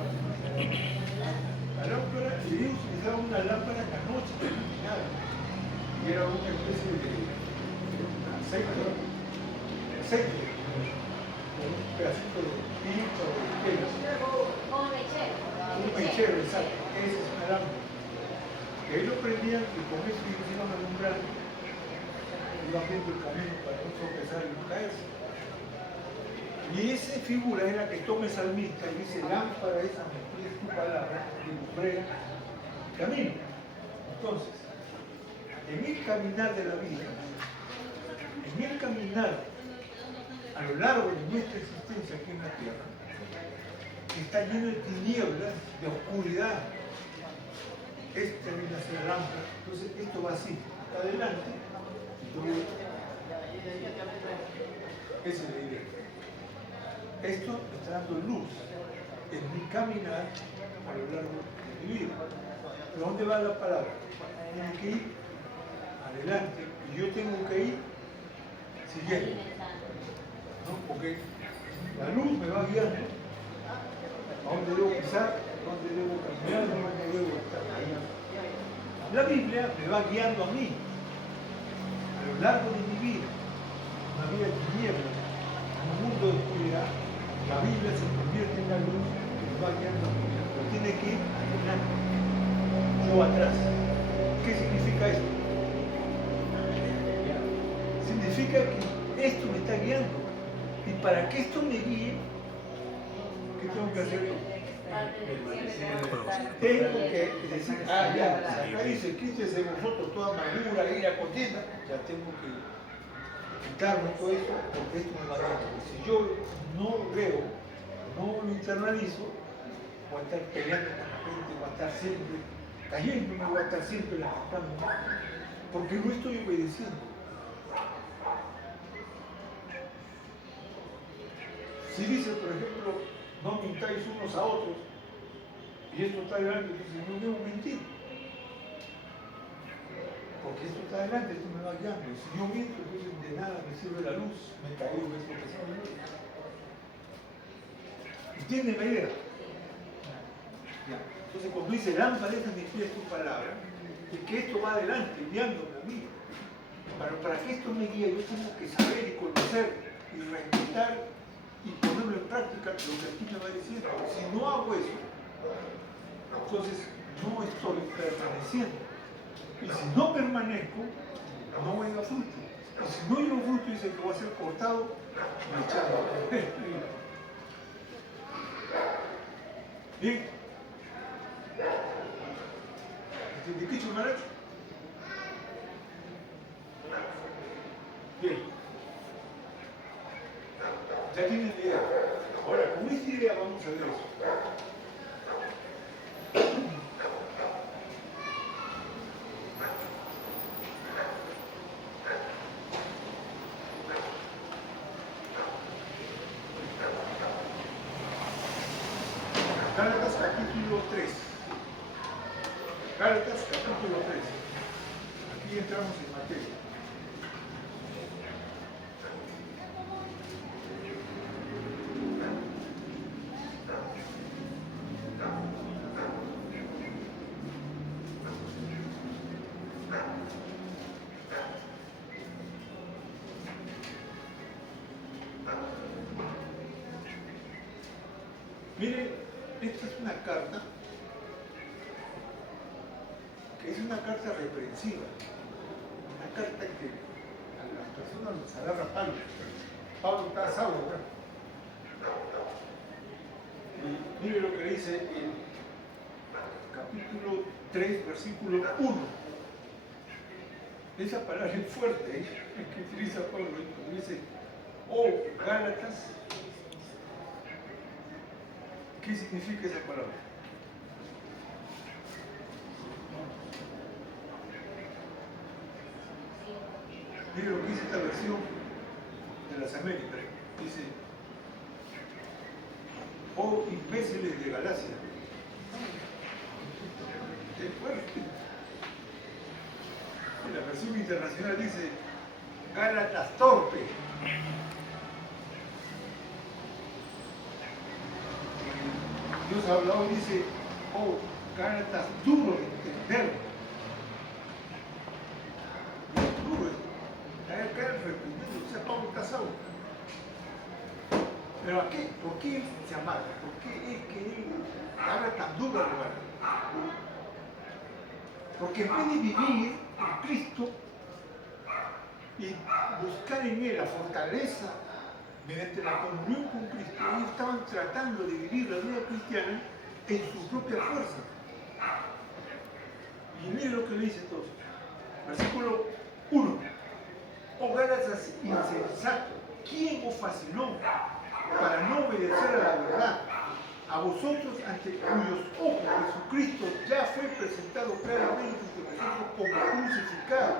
La lámpara, Dios utilizaba una lámpara en la noche para iluminar. Y era una especie de aceite, con un pedacito de tinta o de tela. Un mechero, exacto. Esa es una lámpara. Que ahí lo prendían y con eso ellos iban alumbrando, iban viendo el camino para no tropezar y no caerse. Y esa figura es la que toma el salmista y dice, lámpara es a mis pies tu palabra, y lumbrera camino. Entonces, en el caminar de la vida, en el caminar a lo largo de nuestra existencia aquí en la tierra, está lleno de tinieblas, de oscuridad. Esta viene a ser la lámpara. Entonces esto va así, hasta adelante. Esa es la idea. Esto me está dando luz en mi caminar a lo largo de mi vida. ¿Pero dónde va la palabra? Tiene que ir adelante y yo tengo que ir siguiendo. ¿No? Porque la luz me va guiando a dónde debo pisar, a dónde debo caminar, a dónde debo estar. La Biblia me va guiando a mí a lo largo de mi vida, una vida de tinieblas, en un mundo de oscuridad. La Biblia se convierte en la luz que me va guiando a mí, pero tiene que ir adelante, yo atrás. ¿Qué significa esto? Significa que esto me está guiando. Y para que esto me guíe, ¿qué tengo que hacer? parte de Permanecer. Tengo que decir, ya, acá dice, quítese de vosotros toda amargura, ira, contienda, ya tengo que quitarme todo esto porque esto me va a dar. Si yo no veo, no lo internalizo, voy a estar peleando con la gente, voy a estar siempre cayéndome, voy a estar siempre levantando, porque no estoy obedeciendo. Si dice, por ejemplo, no mintáis unos a otros, y esto está adelante, entonces no debo mentir. Porque esto está adelante, esto me va guiando. Y si yo miento, entonces de nada me sirve la luz, me caigo en esto que se me ve. ¿Entienden la idea? Ya. Entonces cuando dice lámpara es mi pie tu palabra, y que esto va adelante, guiándome a mí. Para que esto me guíe, yo tengo que saber y conocer y respetar y ponerlo en práctica lo que aquí me va diciendo. Si no hago eso, entonces no estoy permaneciendo. Y si no permanezco, no voy a dar fruto. Y si no llevo fruto, dice que voy a ser cortado y echado. Bien. ¿Entendí qué chumaras? Bien. Ya tienen idea. Ahora, con esta idea vamos a ver eso. Gálatas capítulo 3. Gálatas capítulo 3. Aquí entramos en materia. Miren, esta es una carta que es una carta reprensiva, una carta que a las personas los agarra Pablo. Pablo está a Saulo, ¿verdad? Y mire lo que dice en capítulo 3, versículo 1. Esa palabra es fuerte, que utiliza Pablo, cuando dice, oh Gálatas. ¿Qué significa esa palabra? Mire lo que dice esta versión de las Américas. Dice, oh imbéciles de Galacia. ¡Qué fuerte! Y la versión internacional dice, Gálatas torpe. Dios ha hablado y dice, oh, Gálatas duro de entender. Es duro, acá el reprendido, o sea, Pablo casado. Pero ¿a qué? ¿Por qué él se amarga? ¿Por qué es que él habla tan duro, hermano? Porque en vez de vivir en Cristo y buscar en él la fortaleza mediante la comunión con Cristo, ellos estaban tratando de vivir la vida cristiana en su propia fuerza. Y miren lo que le dice entonces. Versículo 1. Oh Gálatas insensato, ¿quién os fascinó para no obedecer a la verdad? A vosotros ante cuyos ojos Jesucristo ya fue presentado claramente entre vosotros como crucificado.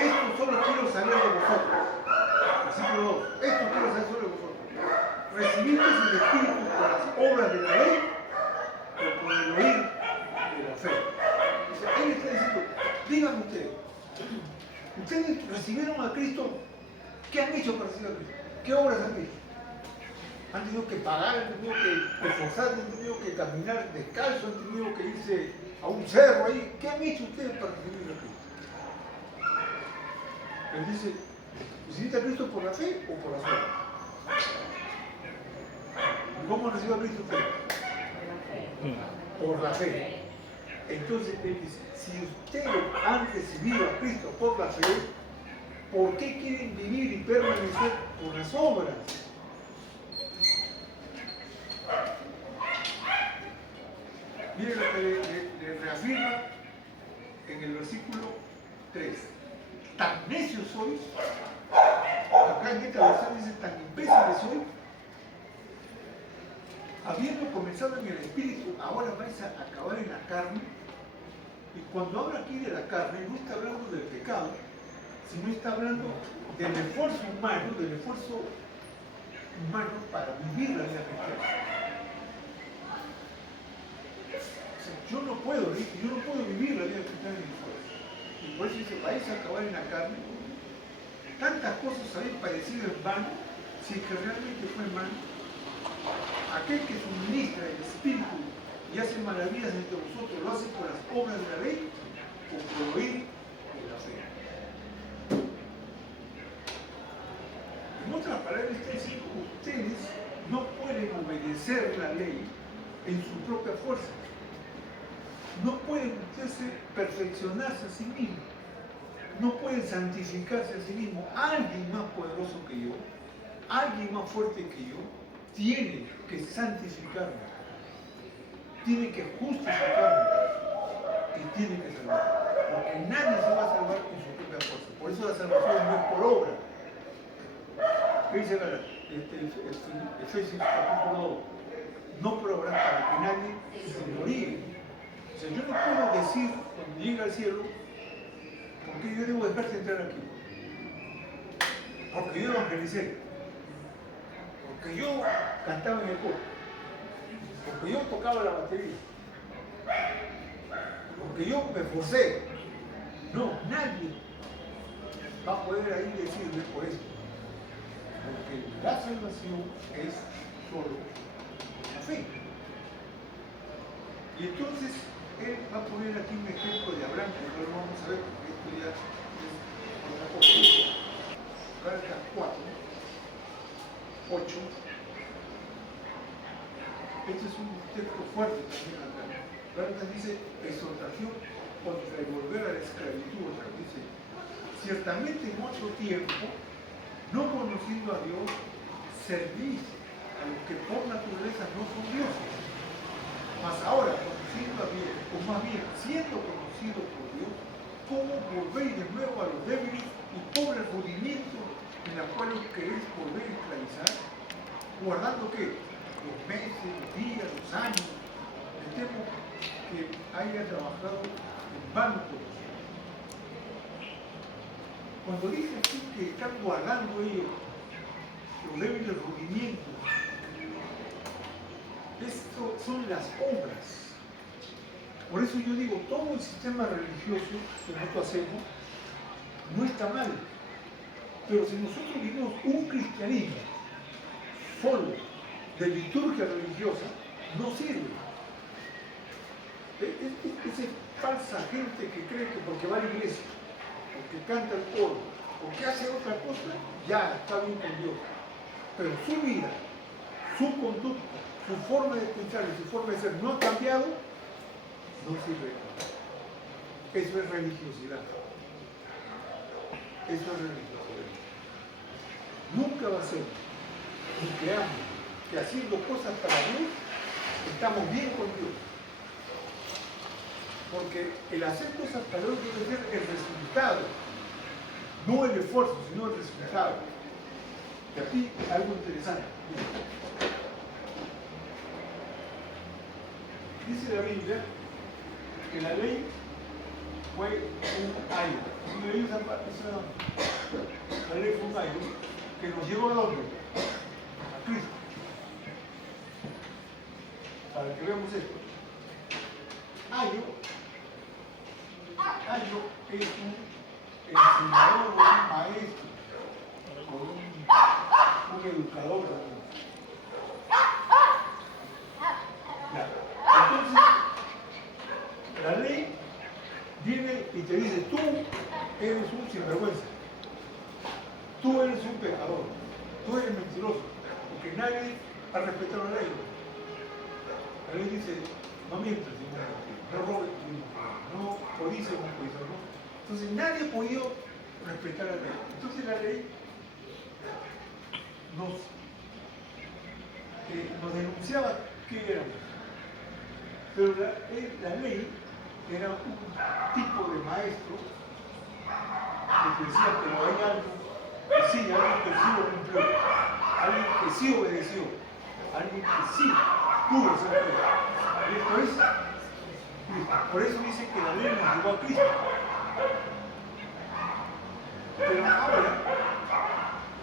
Esto solo quiero saber de vosotros. Versículo 2. Esto quiero saber solo de vosotros. ¿Recibisteis el Espíritu por las obras de la ley o por el oír de la fe? O sea, él está diciendo, díganme ustedes, ustedes recibieron a Cristo, ¿qué han hecho para recibir a Cristo? ¿Qué obras han hecho? Han tenido que pagar, han tenido que esforzarse, han tenido que caminar descalzo, han tenido que irse a un cerro ahí. ¿Qué han hecho ustedes para recibir a Cristo? Él dice, ¿recibiste a Cristo por la fe o por la fe? ¿Y cómo recibió a Cristo usted? Por la fe. Entonces él dice, si ustedes han recibido a Cristo por la fe, ¿por qué quieren vivir y permanecer por las obras? mire lo que le reafirma en el versículo 3. Tan necio sois, acá en esta versión dice tan imbéciles sois, habiendo comenzado en el espíritu, ahora vais a acabar en la carne. Y cuando habla aquí de la carne, no está hablando del pecado, sino está hablando del esfuerzo humano, para vivir la vida cristiana. O sea, yo no puedo vivir la vida cristiana en el esfuerzo. Y por eso dice, vais a acabar en la carne. Tantas cosas habéis padecido en vano, si es que realmente fue en vano. Aquel que suministra el Espíritu y hace maravillas entre vosotros, ¿lo hace por las obras de la ley o por oír de la fe? En otras palabras, está diciendo, ustedes no pueden obedecer la ley en su propia fuerza. No pueden ustedes perfeccionarse a sí mismos. No pueden santificarse a sí mismos. Alguien más poderoso que yo, alguien más fuerte que yo, tiene que santificarme, tiene que justificarme y tiene que salvar. Porque nadie se va a salvar en su propia fuerza. Por eso la salvación no es por obra. ¿Qué dice Efesios capítulo 2? No por obra para que nadie se gloríe. O sea, yo no puedo decir cuando llegue al cielo, porque yo debo dejarse entrar aquí. Porque yo evangelicé. Porque yo cantaba en el coro, porque yo tocaba la batería, porque yo me esforcé. No, nadie va a poder ahí decirme por eso. Porque la salvación es solo la fe. Y entonces él va a poner aquí un ejemplo de Abraham, que no lo vamos a ver porque esto ya es otra cosa. Gálatas 4. 8. Este es un texto fuerte también acá. Gálatas dice, exhortación contra el volver a la esclavitud. O sea, dice, ciertamente en otro tiempo, no conociendo a Dios, servís a los que por naturaleza no son dioses. Mas ahora, conociendo a Dios, o más bien, siendo conocido por Dios, ¿cómo volvéis de nuevo a los débiles y pobres rudimentos en la cual os queréis volver a esclavizar? ¿Guardando qué? Los meses, los días, los años. Me temo que haya trabajado en vano por eso. Cuando dice aquí que están guardando ellos los débiles rudimientos, esto son las obras. Por eso yo digo, todo el sistema religioso que nosotros hacemos no está mal. Pero si nosotros vivimos un cristianismo solo de liturgia religiosa, no sirve. Esa falsa gente que cree que porque va a la iglesia, porque canta el coro, porque hace otra cosa, ya está bien con Dios. Pero su vida, su conducta, su forma de pensar y su forma de ser no ha cambiado, no sirve. Eso es religiosidad. Eso es religiosidad. Nunca va a ser ni creamos que haciendo cosas para Dios estamos bien con Dios. Porque el hacer cosas para Dios debe ser el resultado, no el esfuerzo, sino el resultado. Y aquí algo interesante. Dice la Biblia que la ley fue un ayo. La ley fue un ayo que nos llevó al hombre, a Cristo. Para que veamos esto. Ayo es un enseñador, un maestro, o un educador. Entonces, la ley viene y te dice, tú eres un sinvergüenza, tú eres un pecador, tú eres mentiroso, porque nadie ha respetado la ley. La ley dice, no mientas, no robes, no codices, no. Entonces nadie ha podido respetar la ley. Entonces la ley nos denunciaba qué éramos. Pero la ley era un tipo de maestro que decía, pero hay algo que sí, alguien que sí lo cumplió, alguien que sí obedeció, alguien que sí pudo ser fiel. Esto es Cristo. Por eso dice que la ley nos llevó a Cristo. Pero ahora,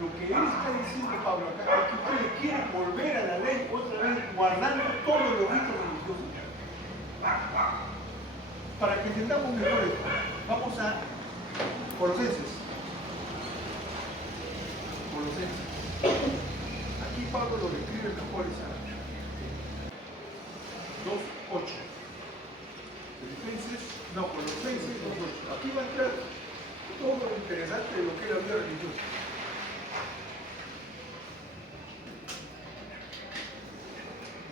lo que él está diciendo, Pablo, acá, es que ustedes quieren volver a la ley otra vez, guardando todos los ritos religiosos. Para que entendamos mejor esto, vamos a Colosenses. Aquí Pablo lo describe mejor esa 2.8. Colosenses 2.8. Aquí va a entrar todo lo interesante de lo que es la vida religiosa.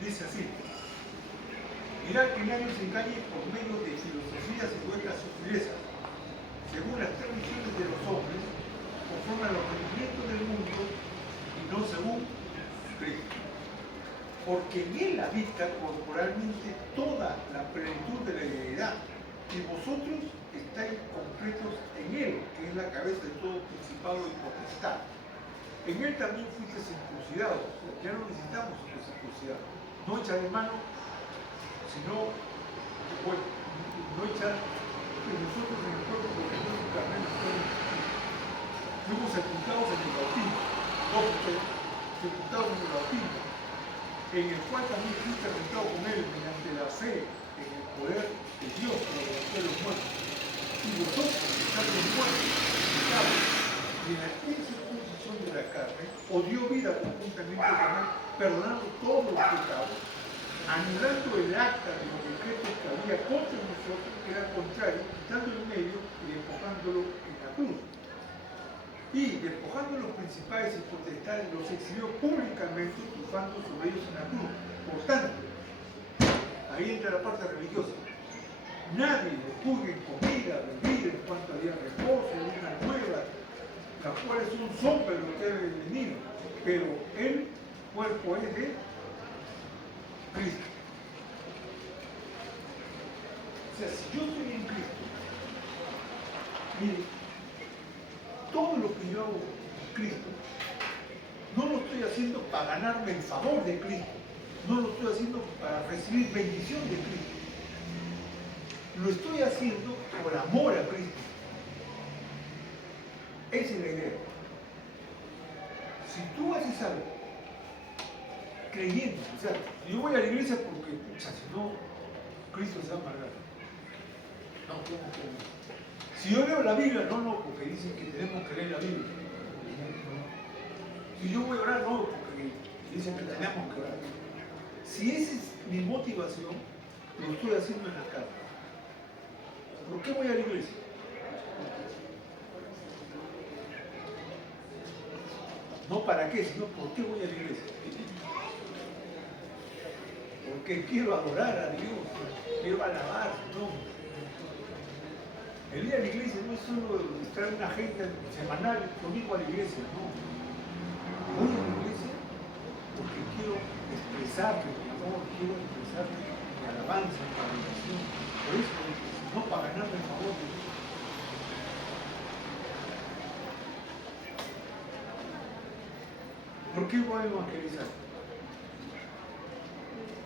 Dice así: mirad que nadie os engañe por medio de filosofías y vuestras sutilezas, según las tradiciones de los hombres, conforme a los rendimientos del mundo y no según Cristo. Porque en él habita corporalmente toda la plenitud de la deidad, y vosotros estáis completos en él, que es la cabeza de todo principado y potestad. En él también fuiste circuncidados, ya no necesitamos ser circuncidados, no hecha de mano, sino, bueno, no hecha de nosotros en el cuerpo, porque no es un carnero, fuimos sepultados en el bautismo, sepultados en el bautismo, en el cual también fuiste arrestado con él mediante la fe en el poder de Dios que levantó de los muertos. Y vosotros estáis muertos en pecado, y en la incircuncisión de la carne, os dio vida conjuntamente con él, perdonando todos los pecados, anulando el acta de los decretos que había contra nosotros, que era contrario, quitando el medio y despojándolo en la cruz. Y despojando los principales y potestades, los exhibió públicamente, triunfando sobre ellos en la cruz. Por tanto, ahí entra la parte religiosa. Nadie le juzgue en comida, bebida, en cuanto haya reposo, luna nueva, las cuales son sombras de lo que debe venir, pero el cuerpo es de Cristo. O sea, si yo estoy en Cristo, mire, todo lo que yo hago en Cristo, no lo estoy haciendo para ganarme el favor de Cristo, no lo estoy haciendo para recibir bendición de Cristo, lo estoy haciendo por amor a Cristo. Esa es la idea. Si tú haces algo creyendo, o sea, yo voy a la iglesia porque, o sea, si no, Cristo se va a amargar. No, ¿cómo que? Si yo leo la Biblia, no, porque dicen que tenemos que leer la Biblia. Si yo voy a orar, no, porque dicen que tenemos que orar. Si esa es mi motivación, lo estoy haciendo en la casa. ¿Por qué voy a la iglesia? No para qué, sino por qué voy a la iglesia. Porque quiero adorar a Dios, quiero alabar, no. El ir a la iglesia no es solo traer una agenda semanal conmigo a la iglesia, no. Voy a la iglesia porque quiero expresar mi amor, quiero expresar mi alabanza, mi adoración. Por eso, no para ganarme el favor de Dios. ¿Por qué voy a evangelizar?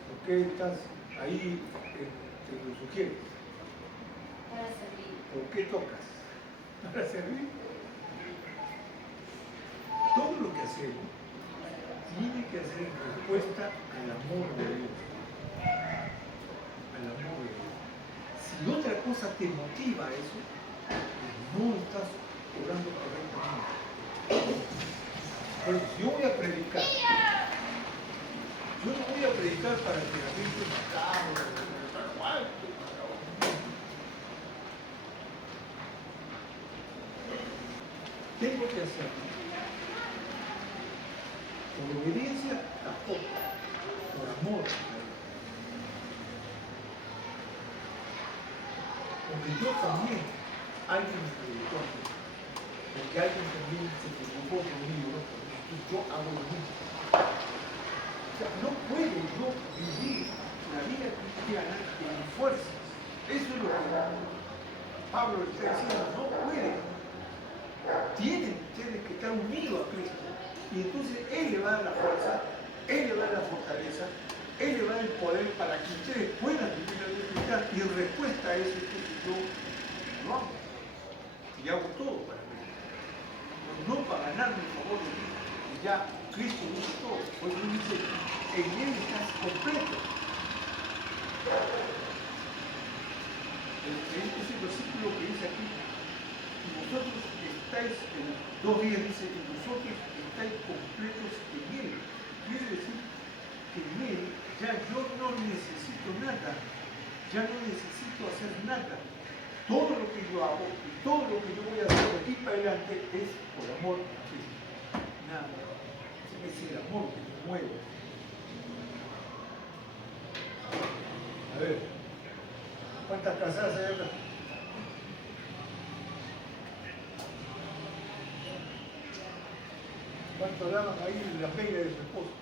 ¿Por qué estás ahí te lo sugieres? Para servir. ¿Por qué tocas? Para servir. Todo lo que hacemos tiene que hacer en respuesta al amor de Dios. Al amor de Dios. Si otra cosa te motiva a eso, no estás orando correctamente. Pero si yo voy a predicar, yo no voy a predicar para que la gente me acabe, tengo que hacerlo. Por obediencia, tampoco. Por amor. Porque yo también, alguien me predicó a mí. Porque alguien también se preocupó conmigo, y yo hago lo mismo. O sea, no puedo yo vivir la vida cristiana en fuerzas. Eso es lo que Pablo está diciendo, no pueden. Tienen ustedes que estar unidos a Cristo. Y entonces Él le va a dar la fuerza, Él le va a dar la fortaleza, Él le va a dar el poder para que ustedes puedan vivir la vida cristiana. Y en respuesta a eso, entonces yo lo hago. Y hago todo para Cristo. No para ganarme el favor de Cristo. Y ya Cristo hizo todo. Por eso dice, en Él estás completo. Ese versículo que dice aquí, y vosotros estáis, en 2:10 dice, y vosotros estáis completos en Él. Quiere decir que en Él ya yo no necesito nada, ya no necesito hacer nada. Todo lo que yo hago y todo lo que yo voy a hacer de aquí para adelante es por amor a Cristo. Nada. Es el amor que me mueve. A ver, ¿cuántas casadas hay acá? ¿Cuántos daban ahí la pega de su esposo?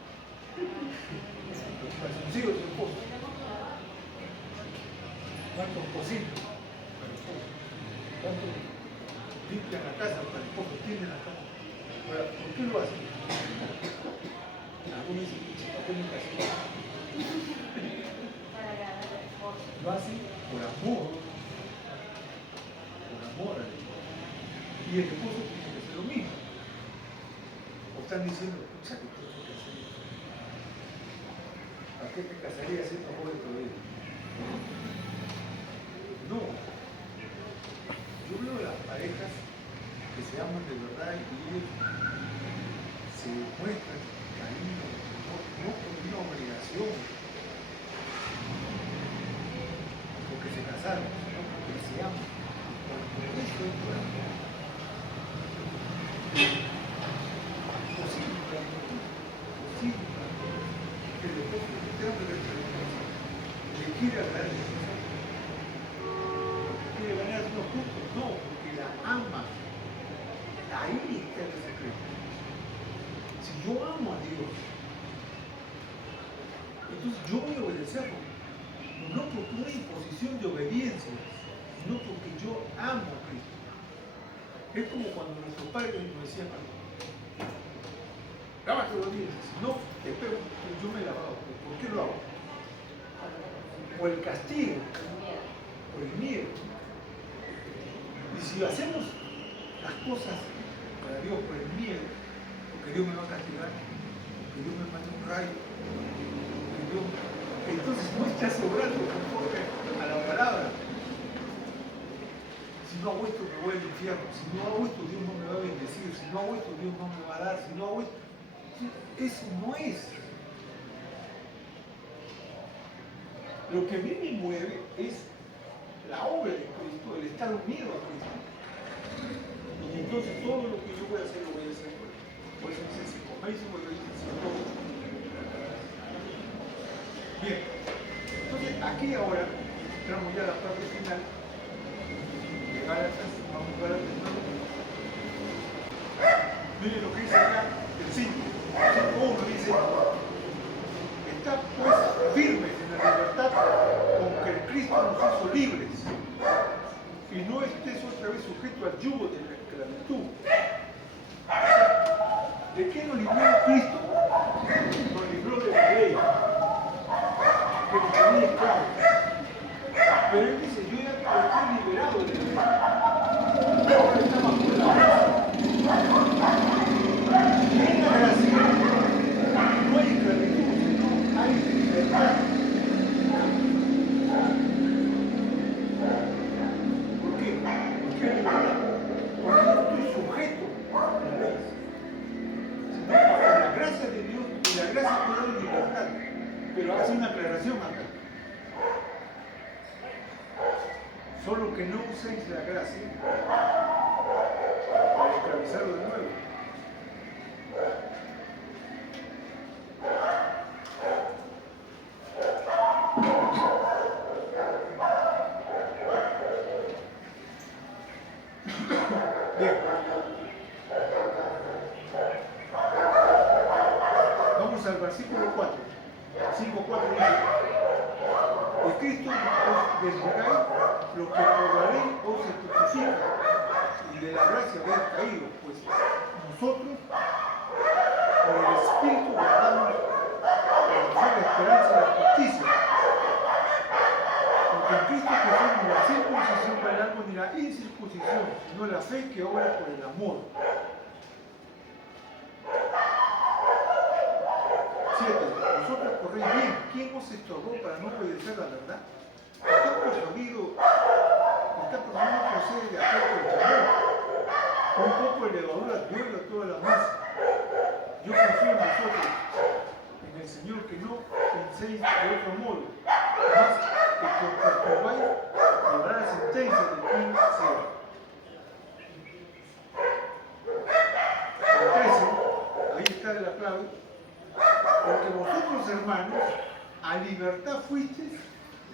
Los calzoncillos de su esposo. ¿Cuántos cocinan para el esposo? ¿Cuántos limpian la casa para el esposo? ¿Tienen la casa? Ahora, ¿por qué lo hacen? Algunos dicen, ¿por qué nunca hacen? Lo hacen por amor. Por amor al esposo. Y el esposo tiene que hacer lo mismo. O están diciendo, o sea, que tú tienes que hacer esto. ¿Para qué te casarías si no puedes proveer? No. Yo veo a las parejas que se aman de verdad y ellos se muestran cariño, no por una obligación, porque se casaron, sino porque se aman. Por eso es por amor. Posible que el esposo esté dando la experiencia, le quiere hablar de eso. Quiere ganar unos puntos, no, porque la ama. Ahí está el secreto. Si yo amo a Dios, entonces yo voy a obedecerlo. No porque una imposición de obediencia, sino porque yo amo a Cristo. Es como cuando nuestros padres nos decían algo. Lávate los dientes, si no, te pego, yo me he lavado. ¿Por qué lo hago? Por el castigo, por el miedo. Y si hacemos las cosas para Dios por el miedo, porque Dios me va a castigar, porque Dios me manda un rayo, porque Dios... Entonces no estás obrando conforme a la palabra. Si no hago esto me voy al infierno, si no hago esto Dios no me va a bendecir, si no hago esto Dios no me va a dar, si no hago esto... Eso no es. Lo que a mí me mueve es la obra de Cristo, el estar unido a Cristo. Y entonces todo lo que yo voy a hacer lo voy a hacer. Por eso dice, si coméis y volvéis a hacer todo. Bien, entonces aquí ahora entramos ya a la parte final de Gálatas, vamos a Gálatas 9. Miren lo que dice acá el 5. El 1 dice, está pues firmes en la libertad con que Cristo nos hizo libres y no estés otra vez sujeto al yugo de la esclavitud. ¿De qué nos libró Cristo? Nos libró de la ley, que nos tenía esclavos. Pero Él dice, yo ya estoy liberado de la ley. Ahora estamos por la gracia. En la gracia no hay esclavitud, sino hay libertad. ¿Por qué? ¿Por qué libertad? Porque yo estoy sujeto a la ley. Sino bajo la gracia de Dios y la gracia puede dar libertad. Pero hace una aclaración acá. Solo que no uséis la gracia para esclavizarlo de nuevo. Bien. Vamos al versículo 4. 5:4 dice, De Cristo os desligáis lo que por la ley os se justifica, y de la gracia habéis caído, pues nosotros por el Espíritu guardamos la esperanza de la justicia. Porque en Cristo Jesús ni la circuncisión para el alma ni la incircuncisión, sino la fe que obra por el amor. 7. Vosotros corréis bien. ¿Quién os estorbó para no obedecer la verdad? Está persuadido procede de acuerdo al temor. Un poco de levadura viola toda la masa. Yo confío en vosotros, en el Señor, que no penséis de otro modo, más que os perturbáis habrá la sentencia de quien sea. El 13, ahí está la clave, porque vosotros, hermanos, a libertad fuisteis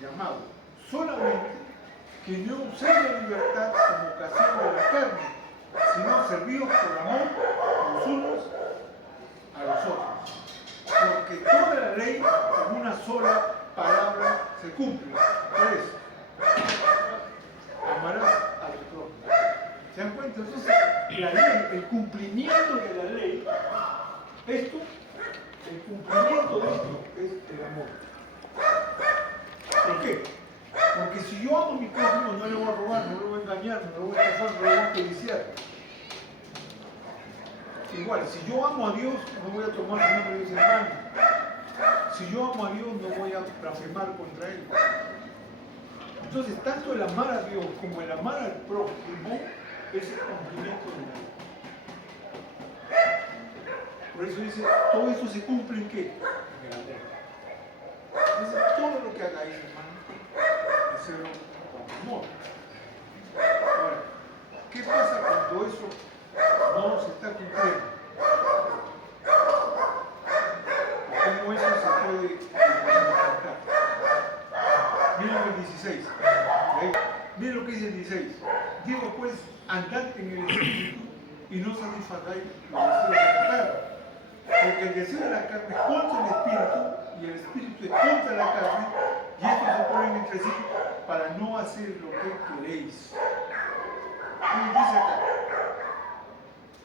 llamados, solamente que no uséis la libertad como ocasión de la carne, sino servíos por amor los unos a los otros. Porque toda la ley con una sola palabra se cumple. ¿Cuál es? Amarás a tu prójimo. ¿Se dan cuenta? Entonces, la ley, el cumplimiento de la ley, el cumplimiento de esto es el amor. ¿Por qué? Porque si yo amo a mi prójimo, no le voy a robar, no le voy a engañar, no le voy a estafar, no le voy a codiciar. Igual, si yo amo a Dios, no voy a tomar su nombre de ese hermano. Si yo amo a Dios, no voy a blasfemar contra Él. Entonces, tanto el amar a Dios como el amar al prójimo es el cumplimiento de la ley. Por eso dice, todo eso se cumple en qué? En la ley. Entonces, todo lo que hagáis, hermano, hacerlo con amor. Ahora, ¿qué pasa cuando eso no se está cumpliendo? ¿Cómo eso se puede interpretar? Miren el 16. Miren lo que dice el 16. Digo pues, andad en el Espíritu y no satisfagáis los deseos de la carne. Porque el deseo de la carne es contra el Espíritu y el Espíritu es contra la carne, y estos se oponen entre sí para no hacer lo que queréis. Y dice acá,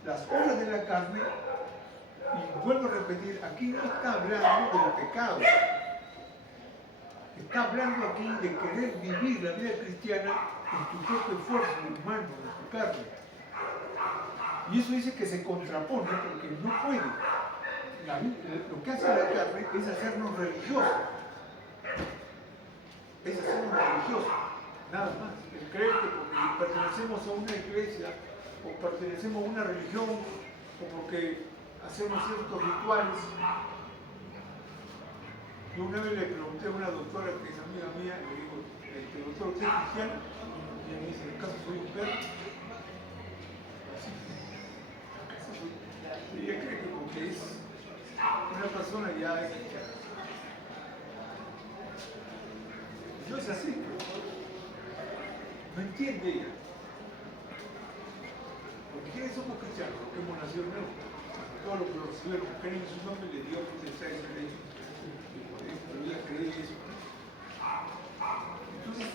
las obras de la carne, y vuelvo a repetir, aquí no está hablando del pecado, está hablando aquí de querer vivir la vida cristiana en tu propio esfuerzo humano, en tu carne. Y eso dice que se contrapone porque no puede. Lo que hace la carne es hacernos religiosos. Es hacernos religiosos, nada más. El creer que porque pertenecemos a una iglesia o pertenecemos a una religión o porque hacemos ciertos rituales. Yo una vez le pregunté a una doctora que es amiga mía, le digo, doctor, ¿usted es cristiano? Y ella me dice, ¿en caso soy un perro? Así. Y ella cree que porque es una persona ya es cristiana. No es así. No entiende ella. Porque ¿quiénes somos cristianos? Los que hemos nacido nuevos. Todos los que lo recibieron, creen en su nombre, le dio potestad de ser hecho. Pero ella cree eso. Entonces,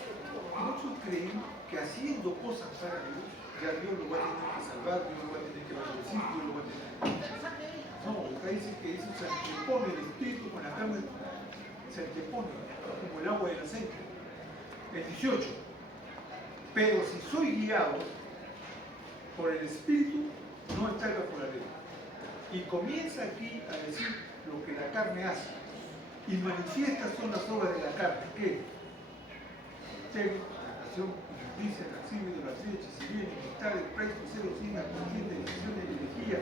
muchos creen que haciendo cosas para Dios, ya Dios lo va a tener que salvar, Dios lo va a tener que bendecir, Dios lo va a tener que... No, acá dice que eso se antepone, el espíritu con la carne se antepone, como el agua del aceite. El 18. Pero si soy guiado por el espíritu, no estáis bajo la ley. Y comienza aquí a decir lo que la carne hace. Y manifiestas son las obras de la carne. ¿Qué? Celo, fornicación, injusticia, lascivia, idolatría, hechicería, enemistad, desprecio, celos, ira, contienda, divisiones, herejía,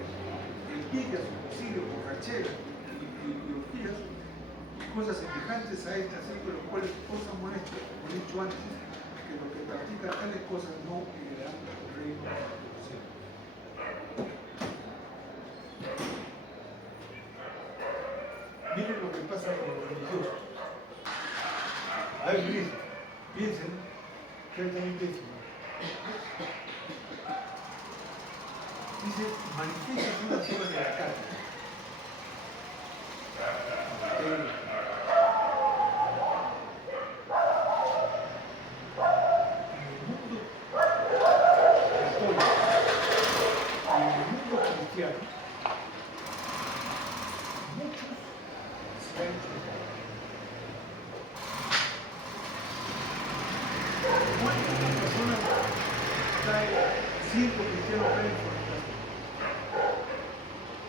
envidias, homicidios, borrachera y orgías, cosas semejantes a estas, con los cuales os amonesto, como he dicho antes, que los que practican tales cosas no heredarán el reino de los cielos. Miren lo que pasa con los religiosos. A ver, miren, piensen, ustedes también piensen. Dice, manifiestas son las obras de la carne. hecho. ¿Cuántas personas caen, siendo cristianos, caen por el caso?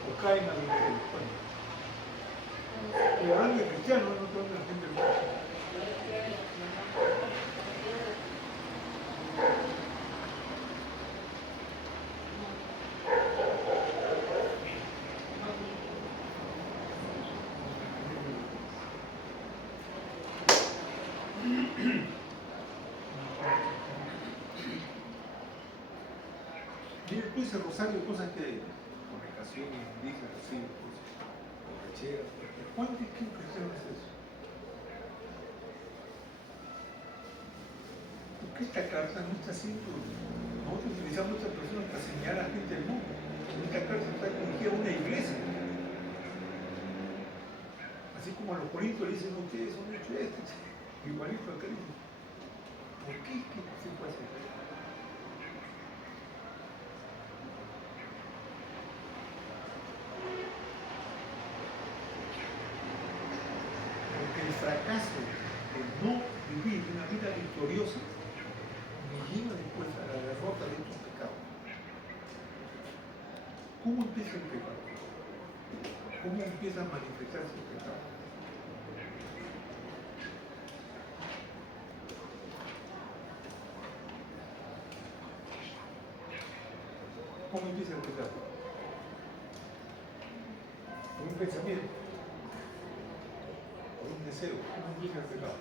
O caen a vivir en España. Y hablando de cristianos, no toda la gente lo hace. Mire, tú dices Rosario, cosas que comunicaciones, indígenas, así, borracheras. ¿Cuánto es que un cristiano es eso? Porque esta carta no está siendo, nosotros utilizamos esta persona para señalar a la gente del mundo. Esta carta está dirigida a una iglesia. Así como a los corintios le dicen, ustedes son hechos esto, igualito a Cristo. ¿Por qué es que se puede hacer? Porque el fracaso de no vivir una vida victoriosa me lleva después a la derrota de estos pecados. ¿Cómo empieza el pecado? ¿Cómo empieza a manifestarse el pecado? ¿Cómo empieza el pecado? Con un pensamiento, con un deseo. ¿Cómo empieza el pecado?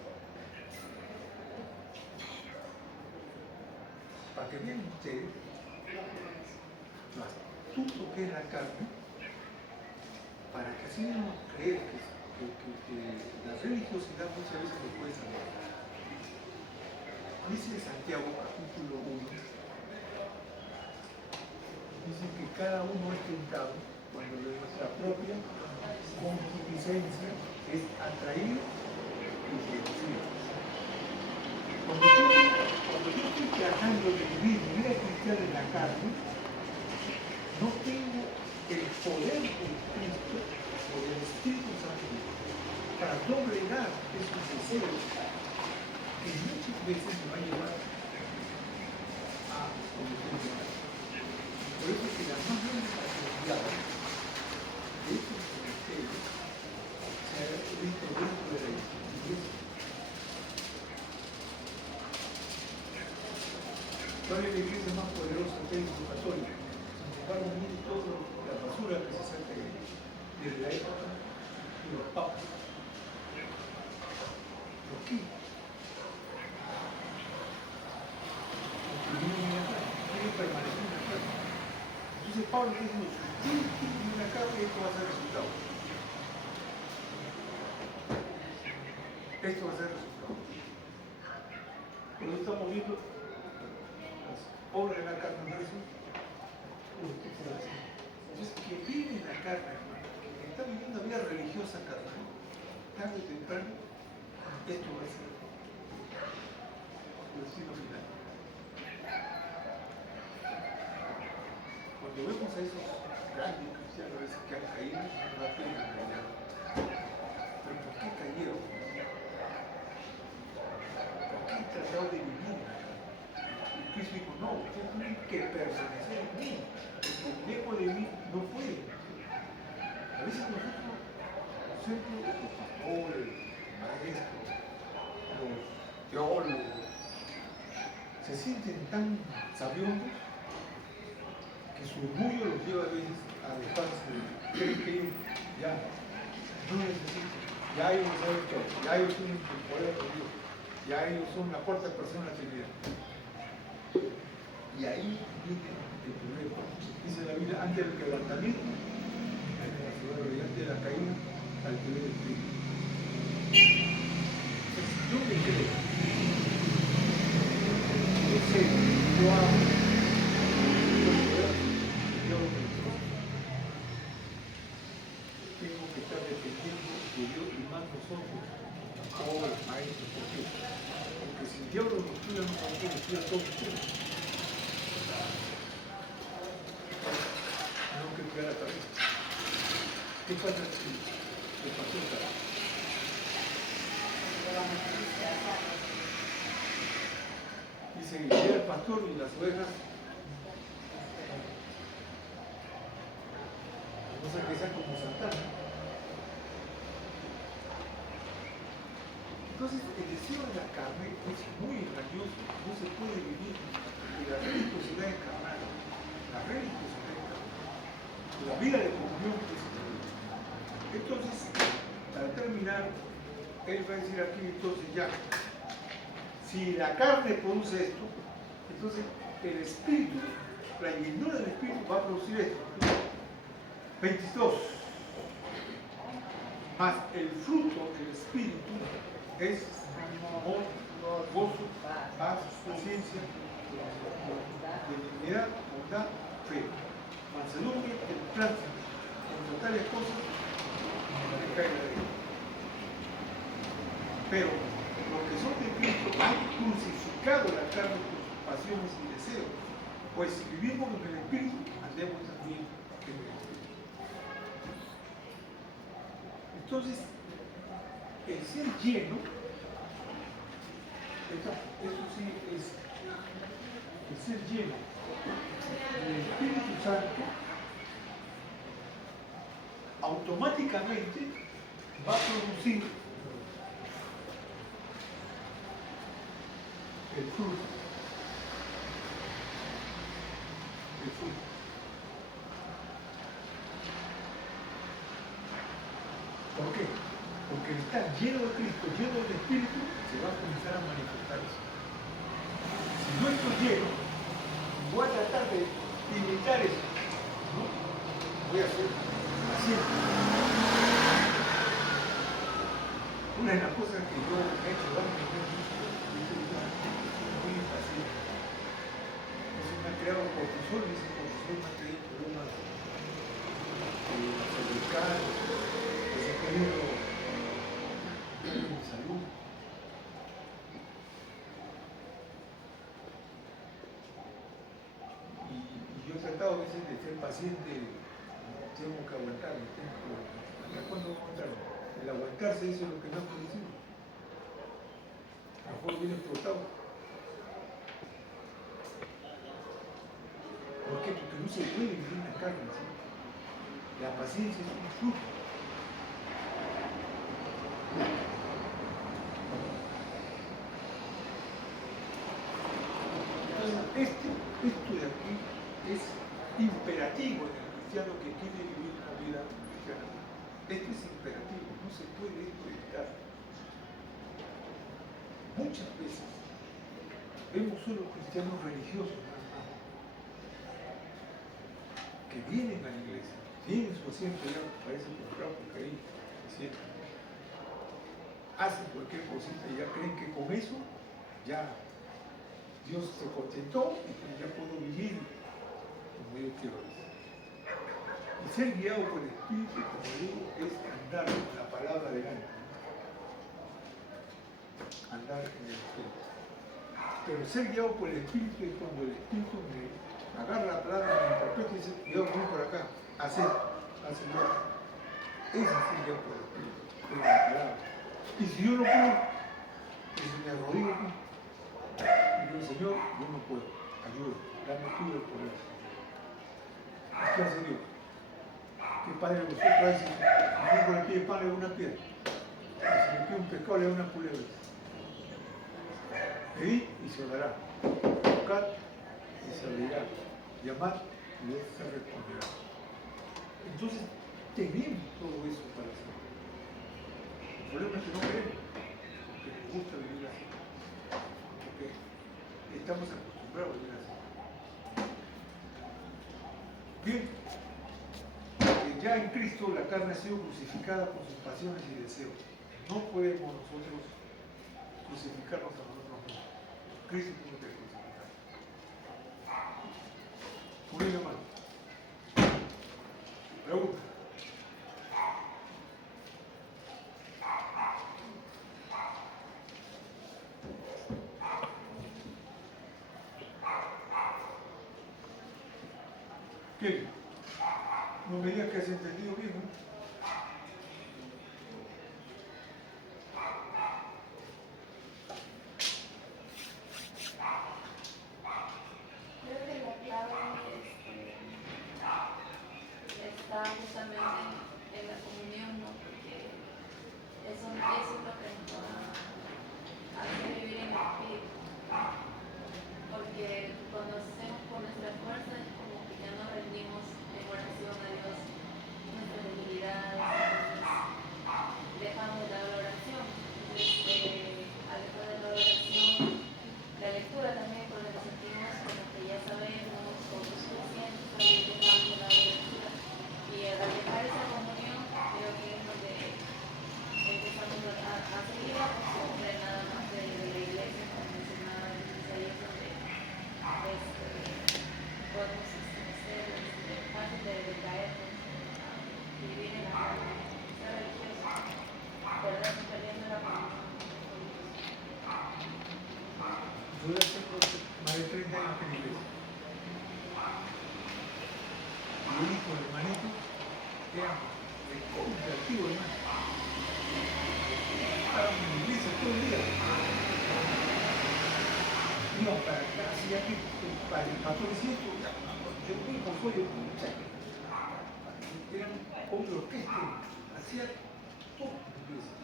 Para que vean ustedes lo astuto que es la carne, para que así no creer que la religiosidad muchas veces nos puede salvar. Dice Santiago capítulo 1, dice que cada uno es tentado cuando de nuestra propia concupiscencia es atraído y seducido. Cuando yo estoy tratando de vivir mi vida cristiana en la carne, no tengo el poder de Cristo o del Espíritu Santo para doblegar esos deseos que muchas veces me van a llevar a cometer pecados. Por eso que la más grande facilidad de estos ministerios se ha visto dentro de la iglesia. ¿Cuál es la iglesia más poderosa que hay en la católica? Sin embargo, mire toda la basura que se saca desde la época de los papas. ¿Por qué? Porque quieren permanecer en la carne. Entonces Pablo está diciendo, si tú tienes una carne, esto va a ser el resultado. Esto va a ser el resultado. Cuando estamos viendo las obras de la carne, ¿no es eso? Entonces, que vive en la carne, hermano, que está viviendo una vida religiosa carnal, tarde o temprano, esto va a ser el destino final. Cuando vemos a esos grandes cristianos a veces que han caído, no da pena en realidad. Pero ¿por qué cayeron? ¿Por qué han tratado de vivir en la carne? Y Cristo dijo, no, ustedes tienen que permanecer en mí. El lejos de mí no puede. A veces nosotros, siempre los pastores, maestros, los teólogos, se sienten tan sabiondos que su orgullo los lleva a veces a dejarse, creen que ellos ya no necesitan, ya ellos saben todo, ya ellos tienen el poder de Dios, ya ellos son la cuarta persona de la Trinidad. Y ahí viene el problema. Dice la Biblia, antes del quebrantamiento, y antes de la caída, al que ve el Espíritu. Yo me creo, yo sé, yo amo, yo lo creo. Tengo que estar dependiendo de Dios y más nosotros, ahora, maestros, ¿por qué? Porque si el diablo nos cuida, no nos cuida todos ustedes. Tengo que cuidar la cabeza. ¿Qué pasa si el pastor está? que vamos a disfrazarnos. Dice que llega el pastor y las ovejas, no sé que sea como Santana. Entonces el deseo de la carne es muy engañoso, no se puede vivir. La religiosidad encarnada, la religiosidad encarnada, la vida de comunión es terrible. Entonces, para terminar, él va a decir aquí, entonces ya, si la carne produce esto, entonces el espíritu, la llenura del espíritu va a producir esto. 22. Más el fruto del espíritu es amor, gozo, paz, paciencia, benignidad, bondad, fe, mansedumbre, templanza. Contra tales cosas no le cae la ley. Pero los que son de Cristo han crucificado la carne con sus pasiones y deseos. Pues si vivimos en el Espíritu, andemos también en el Espíritu. Entonces, el ser lleno, eso sí es el ser lleno del Espíritu Santo, automáticamente va a producir el fruto. El fruto. ¿Por qué? Porque el estar lleno de Cristo, lleno del Espíritu, se va a comenzar a manifestar eso. Si no estoy lleno, voy a tratar de imitar eso, ¿no? Voy a hacer así. Una de las cosas que yo he hecho varias veces es muy impaciente. Eso me ha creado cortisol y ese cortisol me ha traído problemas cervicales, que se ha tenido salud. Y yo he tratado a veces de ser paciente, tengo que aguantarme, ¿hasta cuándo aguantarme? El aguantarse eso es lo que me ha producido. A lo mejor viene explotado. ¿Por qué? Porque no se puede vivir en la carne, ¿sí? La paciencia es un fruto. Esto de aquí es imperativo en el cristiano que quiere vivir una vida cristiana. Esto es imperativo, no se puede esto evitar. Muchas veces vemos solo cristianos religiosos que vienen a la iglesia, tienen su asiento ya, parece comprado porque ahí siempre hacen cualquier cosita y ya creen que con eso ya Dios se contentó y que ya puedo vivir como yo quiero vivir. Y ser guiado por el Espíritu, como digo, es andar en la palabra delante. Andar en el Espíritu. Pero ser guiado por el Espíritu es cuando el Espíritu me agarra la palabra, me interpreta y dice, yo voy por acá, hacer yo. Ese es ser guiado por el Espíritu, por la palabra. Y si yo no puedo, pues me arrodillo aquí. Y digo, Señor, yo no puedo, ayúdame, dame tú el poder. ¿Qué hace Dios? ¿Qué padre vosotros hace? Si no le pide pan, le da una piedra. Si le pide un pescado, le da una culebra. Pedid y se os dará. Buscad y se abrirá. Llamad y os se responderá. Entonces, tenemos todo eso para hacer. El problema es que no queremos, porque nos gusta vivir así. Porque estamos acostumbrados a vivir así. Bien, ya en Cristo la carne ha sido crucificada por sus pasiones y deseos. No podemos nosotros crucificarnos a nosotros mismos. Cristo tuvo que crucificar. Muy bien, hermano. Pregunta. ¿Qué? No me digas que has entendido bien, ¿no? de 30 años que en la iglesia. Y yo dijo, hermanito, te amo, de convertido, hermano. Estaba en la iglesia todo el día. Iba para acá, hacía que para el pastor decía esto, yo fui con pollo, eran hombres orquesta, hacía todo.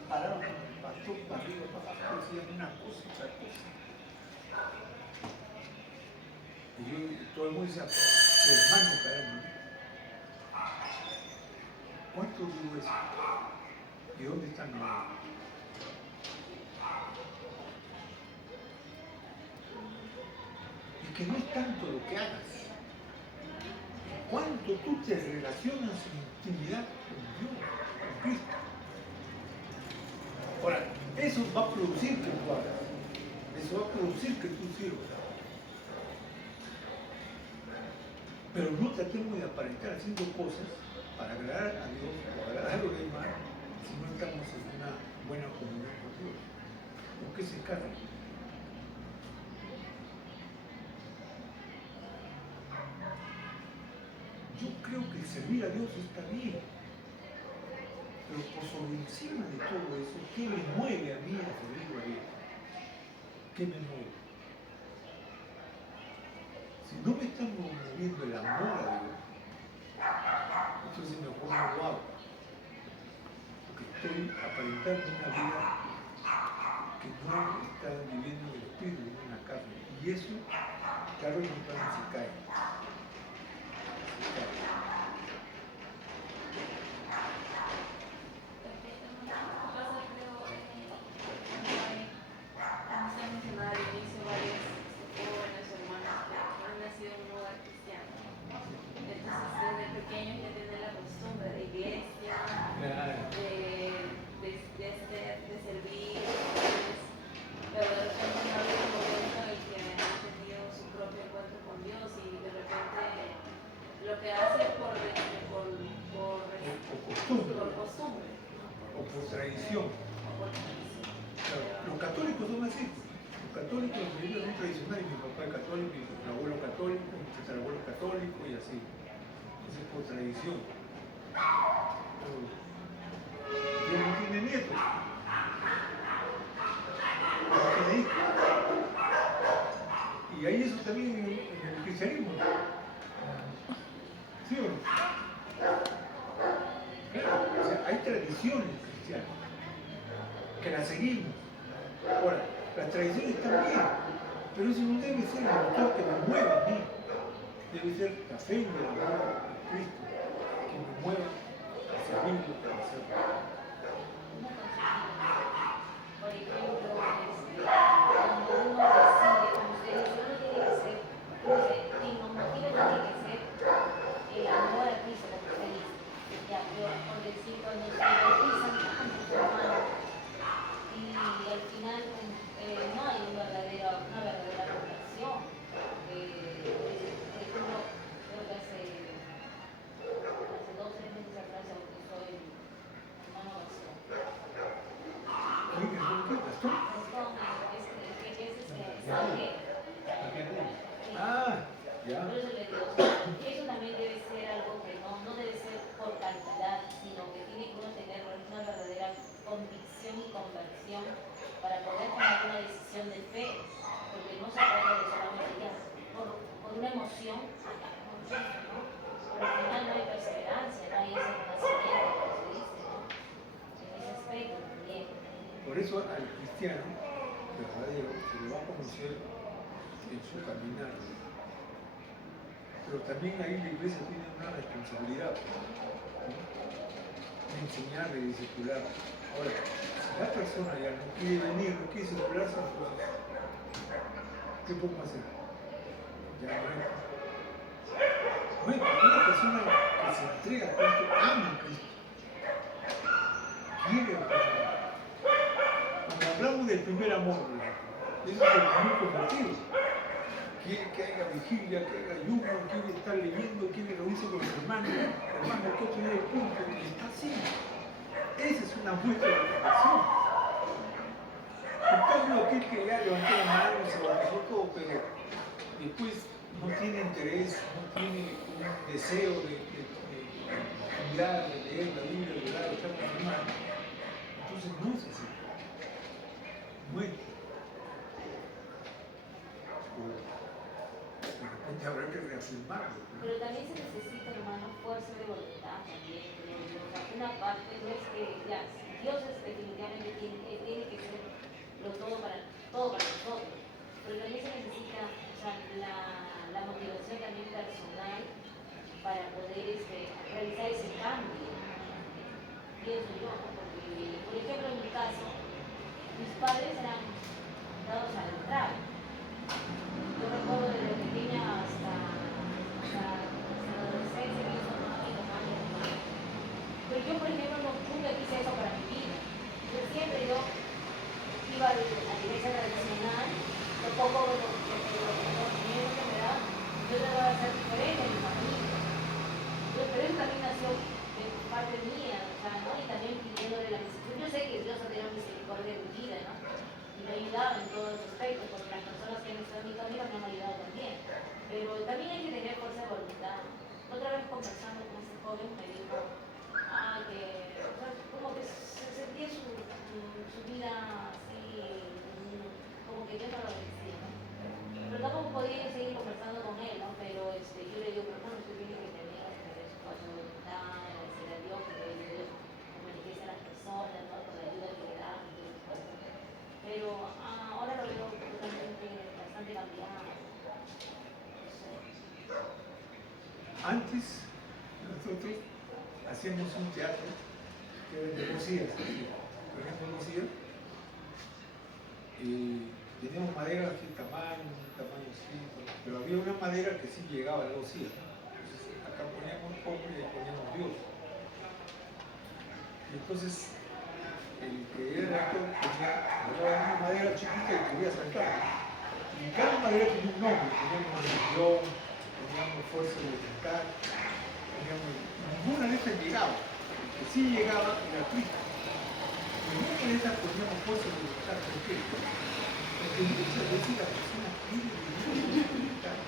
Paraban con el pastor para arriba, para abajo, hacían una cosa y otra cosa. Y yo, todo el mundo decía, hermano, caramba. ¿Cuánto duró eso? ¿Y dónde están ahora? Y que no es tanto lo que hagas, es cuánto tú te relacionas en intimidad con Dios, con Cristo. Ahora, eso va a producir que tú hagas, eso va a producir que tú sirvas. Pero no tratemos de aparentar haciendo cosas para agradar a Dios o agradar a los demás si no estamos en una buena comunión con Dios. ¿Por qué se carga? Yo creo que servir a Dios está bien, pero por sobre encima de todo eso, ¿qué me mueve a mí a servir a Dios? ¿Qué me mueve? Si no me está moviendo el amor a Dios, entonces mejor no lo hago. Porque estoy aparentando una vida que no está viviendo en el espíritu, en una carne. Y eso, claro, y temprano se cae. Tradición. Claro, los católicos son así. Los católicos son tradicionales. Mi papá es católico, mi abuelo católico, mi tatarabuelo católico y así. Entonces por tradición. Dios no tiene nietos. No tiene hijos. Y hay eso también en el cristianismo. ¿Sí o no? Claro, o sea, hay tradiciones cristianas que las seguimos. Ahora, las tradiciones están bien, pero eso no debe ser el motor que me mueva a mí. Debe ser la fe y el amor a Cristo que me mueva a servirlo, a hacerlo. Por ejemplo, cuando uno decide, como ustedes, yo no tiene que ser, quien nos motive no tiene que ser el amor a Cristo, como usted dice. Ya, yo, por decir, cuando se bautizan tantos hermanos y al final no hay una verdadera conversión. Por ejemplo, creo que hace 2 o 3 meses atrás se bautizó el hermano Gastón. ¿Gastón? Ah, ya. Por eso le digo, eso también debe ser algo que no debe ser por cantidad, sino que tiene que uno tener una verdadera convicción y conversión para poder tomar una decisión de fe, porque no se trata de solamente ya por una emoción, ¿no? Pero al final no hay perseverancia, no hay ese renacimiento, como se dice, ¿no? En ese aspecto también. Por eso al cristiano verdadero se le va a conocer en su caminar. Pero también ahí la iglesia tiene una responsabilidad, ¿no? De enseñar, de discipular. Ahora, si la persona ya no quiere venir, no quiere circularse, entonces, ¿qué podemos hacer? Ya no es. Bueno, una persona que se entrega a Cristo, ama a Cristo, quiere a Cristo. Cuando hablamos del primer amor, eso es el primer convertido. Quiere que haya vigilia, que haya ayuno, quiere estar leyendo, quiere reunirse con los hermanos, que otro día el punto, y está así. Esa es una muestra de conversión. En cambio, aquel que ya levantó la mano, se bautizó todo, pero después no tiene interés, no tiene un deseo de estudiar, de leer la Biblia, de orar, de estar con su hermano, entonces no es así. No es. De repente habrá que reafirmarlo. Pero también se necesita, hermano, fuerza de voluntad también, creo yo. O sea, una parte no es que ya, Dios es definitivamente tiene que ser todo para nosotros. Pero también se necesita, o sea, la motivación también personal para poder realizar ese cambio. Pienso yo, ¿no? Porque, por ejemplo, en mi caso, mis padres eran dados al trago. Yo recuerdo desde pequeña hasta la adolescencia que hizo mami, mamá y mamá. Pero yo, por ejemplo, nunca quise eso para mi vida. Yo iba a la iglesia tradicional, lo poco de los conocimientos que me daban, yo trataba de ser diferente a mi familia. Pero eso también nació de parte mía, o sea, ¿no? Y también pidiéndole la misericordia. Yo sé que Dios ha tenido misericordia de mi vida, ¿no? Y me ha ayudado en todos los aspectos, porque las personas que han estado en mi camino me han ayudado también. Pero también hay que tener fuerza de voluntad. Otra vez conversando con este joven me dijo, que o sea, como que se sentía su vida así, como que Dios no lo bendecía, ¿no? Pero tampoco podía seguir conversando con él, ¿no? Pero yo le digo, pero bueno, usted tiene que tener su fuerza de voluntad, agradecer a Dios, porque Dios manifiesta a las personas, ¿no? Con la ayuda que le da y todo eso. Pero ahora lo veo totalmente bastante cambiado. No sé. Antes, nosotros hacíamos un teatro que era de poesía, por ejemplo, poesía, y teníamos madera de un tamaño así, pero había una madera que sí llegaba a la poesía. Entonces, acá poníamos hombre y poníamos Dios. Y entonces, el que era el actor tenía una madera chiquita y quería saltar. Y cada madera tenía un nombre, teníamos religión, teníamos fuerza de voluntad, ninguna de estas llegaba. El que sí llegaba era Cristo. Pero nunca de estas poníamos fuerza de voluntad. ¿Por qué? Porque muchas veces la persona quiere vivir su voluntad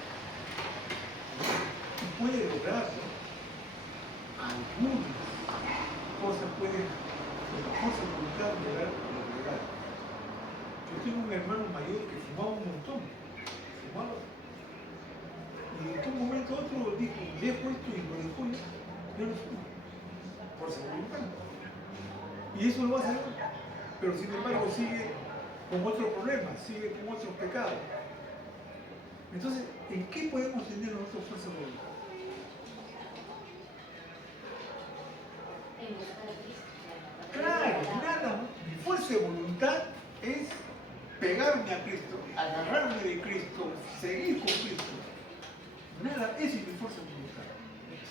y puede lograrlo. Algunas cosas pueden, con la fuerza de voluntad, lograr. Yo tengo un hermano mayor que fumaba un montón. Fumaba. Y en un momento a otro dijo, dejo esto y lo dejó yo no fumo. Por su voluntad. Y eso lo va a hacer. Pero sin embargo sigue con otro problema, sigue con otros pecados. Entonces, ¿en qué podemos tener nosotros fuerza de voluntad? En busca de Cristo. Claro, nada. Mi fuerza de voluntad es pegarme a Cristo, agarrarme de Cristo, seguir con Cristo. Nada, esa es mi fuerza de voluntad.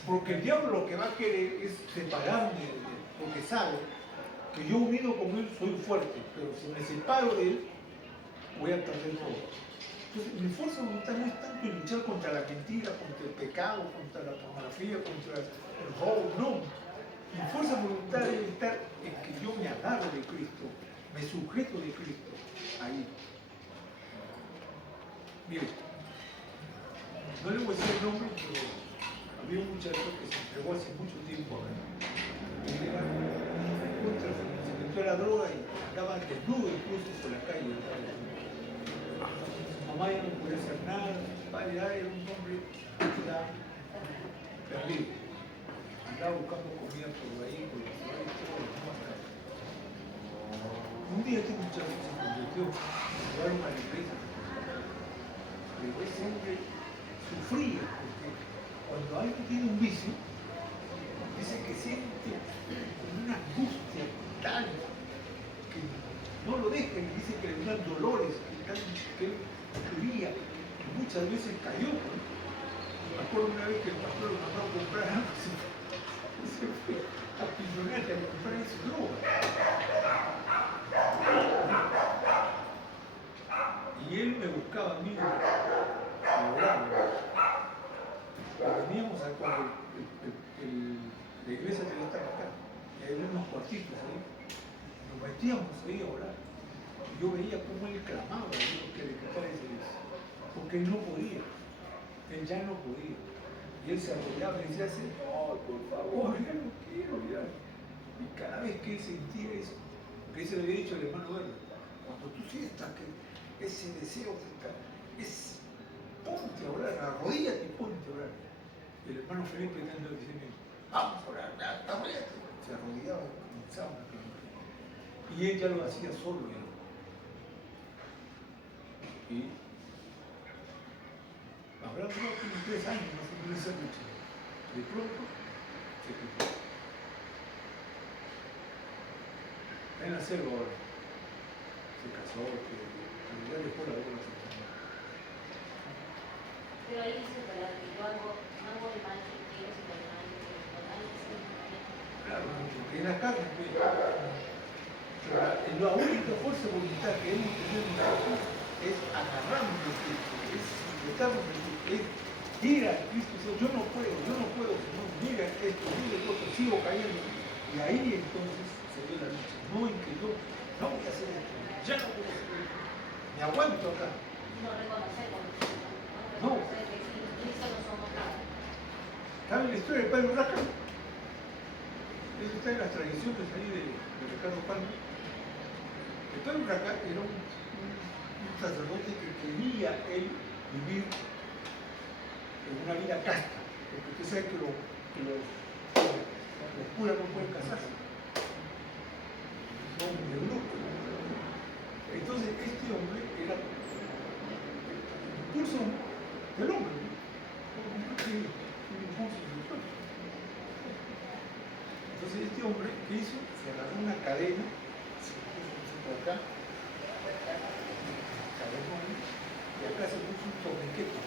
Porque el diablo lo que va a querer es separarme de él, porque sabe que yo unido con él soy fuerte, pero si me separo de él, voy a perder todo. Entonces, mi fuerza de voluntad no es tanto luchar contra la mentira, contra el pecado, contra la pornografía, contra el robo, no. Mi fuerza de voluntad debe estar en que yo me agarro de Cristo, me sujeto de Cristo, ahí. Mire, no le voy a decir el nombre, pero había un muchacho que se entregó hace mucho tiempo a él. Era se metió a la droga y andaba desnudo incluso por la calle. Su mamá ya no podía hacer nada, su padre ya era un hombre ya perdido. Andaba buscando comida por ahí, por la ciudad y todo lo demás. Un día este muchacho se convirtió, se llevaron a la iglesia, pero ese hombre sufría, porque cuando alguien tiene un vicio, dice que siente una angustia tal que no lo deja y dice que le dan dolores, que él quería, y muchas veces cayó. Me acuerdo una vez que el pastor lo mandó a comprar algo, se fue a Piñonate a comprar ese droga. Y él me buscaba a mí, veníamos a cuando la iglesia que ya estaba acá, y había unos cuartitos ahí, nos metíamos ahí a orar. Y yo veía cómo él clamaba a Dios que le quitara ese vicio. porque él no podía, él ya no podía. Y él se arrodillaba y decía, Señor, por favor, ya no quiero, ya. Y cada vez que él sentía eso, que se le había dicho al hermano Werner, cuando tú sientas que ese deseo te está, es ponte a orar, arrodíllate y ponte a orar. Y el hermano Felipe tratando de decirme, vamos a orar, arrodíllate. Se arrodillaba y comenzaba a clamar. Y él ya lo hacía solo ya. Y habrá durado como 3 años más o menos esa lucha. De pronto se quitó. Está en la selva ahora. Se casó, pero ya después la bola se casó. Pero ahí dice verdad que yo hago el mal que quiero sin el mal que quiero. Claro, porque en la carne, la única fuerza de voluntad que hemos tenido nosotros es agarrarnos de Cristo, es sujetarnos de Cristo, es ir a Cristo y decir, yo no puedo, Señor, mira esto, mira lo otro, sigo cayendo. Y ahí entonces se ve la lucha, no en que yo no voy a hacer esto, ya no voy a hacer esto, me aguanto acá. No reconocer cuando No. reconocer que sin Cristo no somos nada. ¿Saben la historia del padre Urraca? Eso está en las tradiciones ahí de Ricardo Palma. El padre Urraca era un sacerdote que quería él vivir en una vida casta, porque usted sabe que los curas no pueden casarse, son de grupo. Entonces este hombre era el impulso del hombre, ¿no? Un impulso sexual. Entonces este hombre, ¿qué hizo? Se agarró una cadena, se puso por acá, cadena, y acá se puso un torniquete.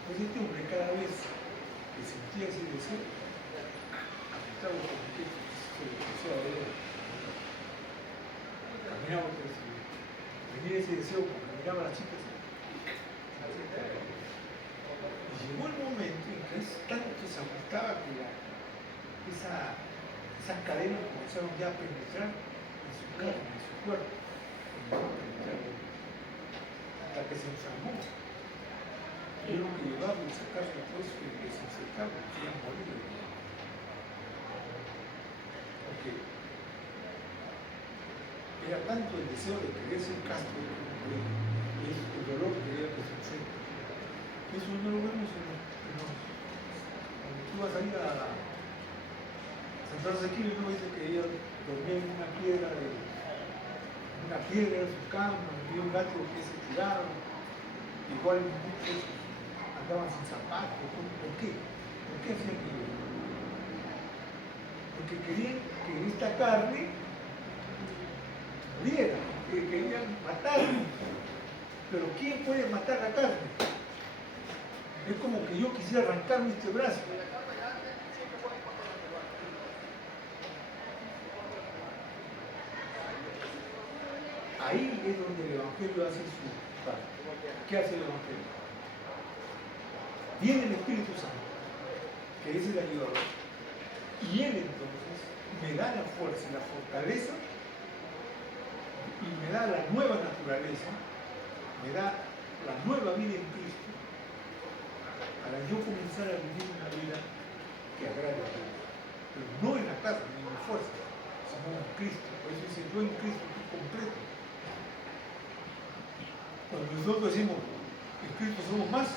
Entonces este hombre cada vez que sentía ese deseo, apretaba el torniquete, se le empezó a ver, caminaba otra vez, venía ese deseo, porque miraba a las chicas, y llegó el momento en que tanto se ajustaba que esas cadenas comenzaron ya a penetrar en su carne, en su cuerpo, hasta que se enfermó. Tuvieron que llevarlo y sacarlo todo eso y desinfectarlo, se iban a morir. Porque era tanto el deseo de querer ser casto, y el dolor que era que se enfrenta. Eso no lo vemos cuando tú vas a ir a sentarse aquí, uno dice que ella dormía en una piedra de su cama, vio un gato que se tiraba, igual muchos andaban sin zapatos. ¿Por qué? ¿Por qué hacían aquello? Porque querían que esta carne muriera, que querían matarme. Pero ¿quién puede matar la carne? Es como que yo quisiera arrancarme este brazo. Ahí es donde el Evangelio hace su parte. ¿Qué hace el Evangelio? Viene el Espíritu Santo, que es el ayudador, y Él entonces me da la fuerza y la fortaleza, y me da la nueva naturaleza, me da la nueva vida en Cristo, para yo comenzar a vivir una vida que agrade a Dios. Pero no en la carne, ni en la fuerza, sino en Cristo. Por eso dice, yo en Cristo estoy completo. Cuando nosotros decimos, en Cristo somos más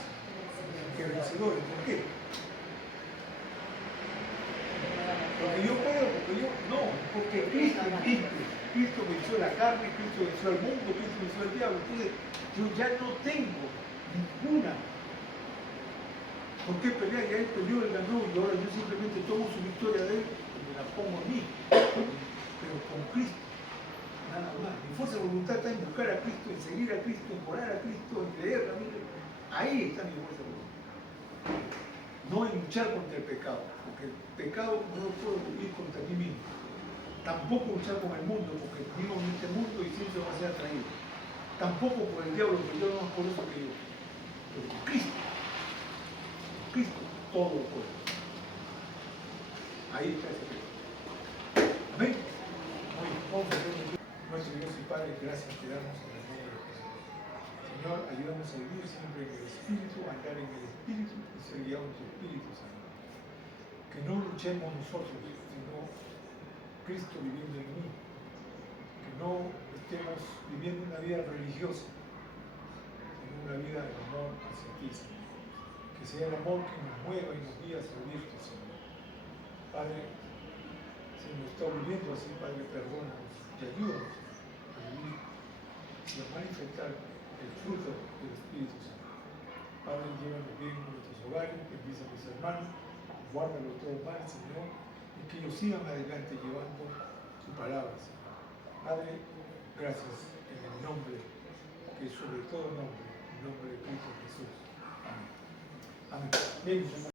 que vencedores. ¿Por qué? Porque yo puedo, porque yo no, porque Cristo en Cristo. Cristo venció la carne, Cristo venció al mundo, Cristo venció al diablo. Entonces, yo ya no tengo ninguna. ¿Por qué pelear? Ya él peleó, él ganó, y ahora yo simplemente tomo su victoria de él y me la pongo a mí. Pero con Cristo, nada más. Mi fuerza de voluntad está en buscar a Cristo, en seguir a Cristo, en orar a Cristo, en leer la Biblia. Ahí está mi fuerza de voluntad. No en luchar contra el pecado, porque el pecado no lo puedo vivir contra mí mismo. Tampoco luchar con el mundo, porque vivo en este mundo y siempre va a ser atraído. Tampoco por el diablo, porque el diablo no es por eso que yo. Pero con Cristo. Cristo, todo lo puede. Ahí está ese Cristo. Amén. Muy bien, vamos a hacer nuestro Dios y Padre, gracias te damos en el nombre de Jesús. Señor, ayúdanos a vivir siempre en el Espíritu, a andar en el Espíritu y ser guiados por tu Espíritu Santo. Que no luchemos nosotros, sino Cristo viviendo en mí. Que no estemos viviendo una vida religiosa, sino una vida de amor hacia ti, Señor. Que sea el amor que nos mueva y nos guíe a servirte, Señor. Padre, si nos está viviendo así, Padre, perdónanos y ayúdanos a vivir y a manifestar el fruto del Espíritu Santo. Padre, llévanos bien en nuestros hogares, bendice a mis hermanos, guárdalos todo mal, Señor, y que ellos sigan adelante llevando tu palabra, Señor. Padre, gracias en el nombre, que es sobre todo nombre, el nombre de Cristo Jesús. Amén. Amén. Bien,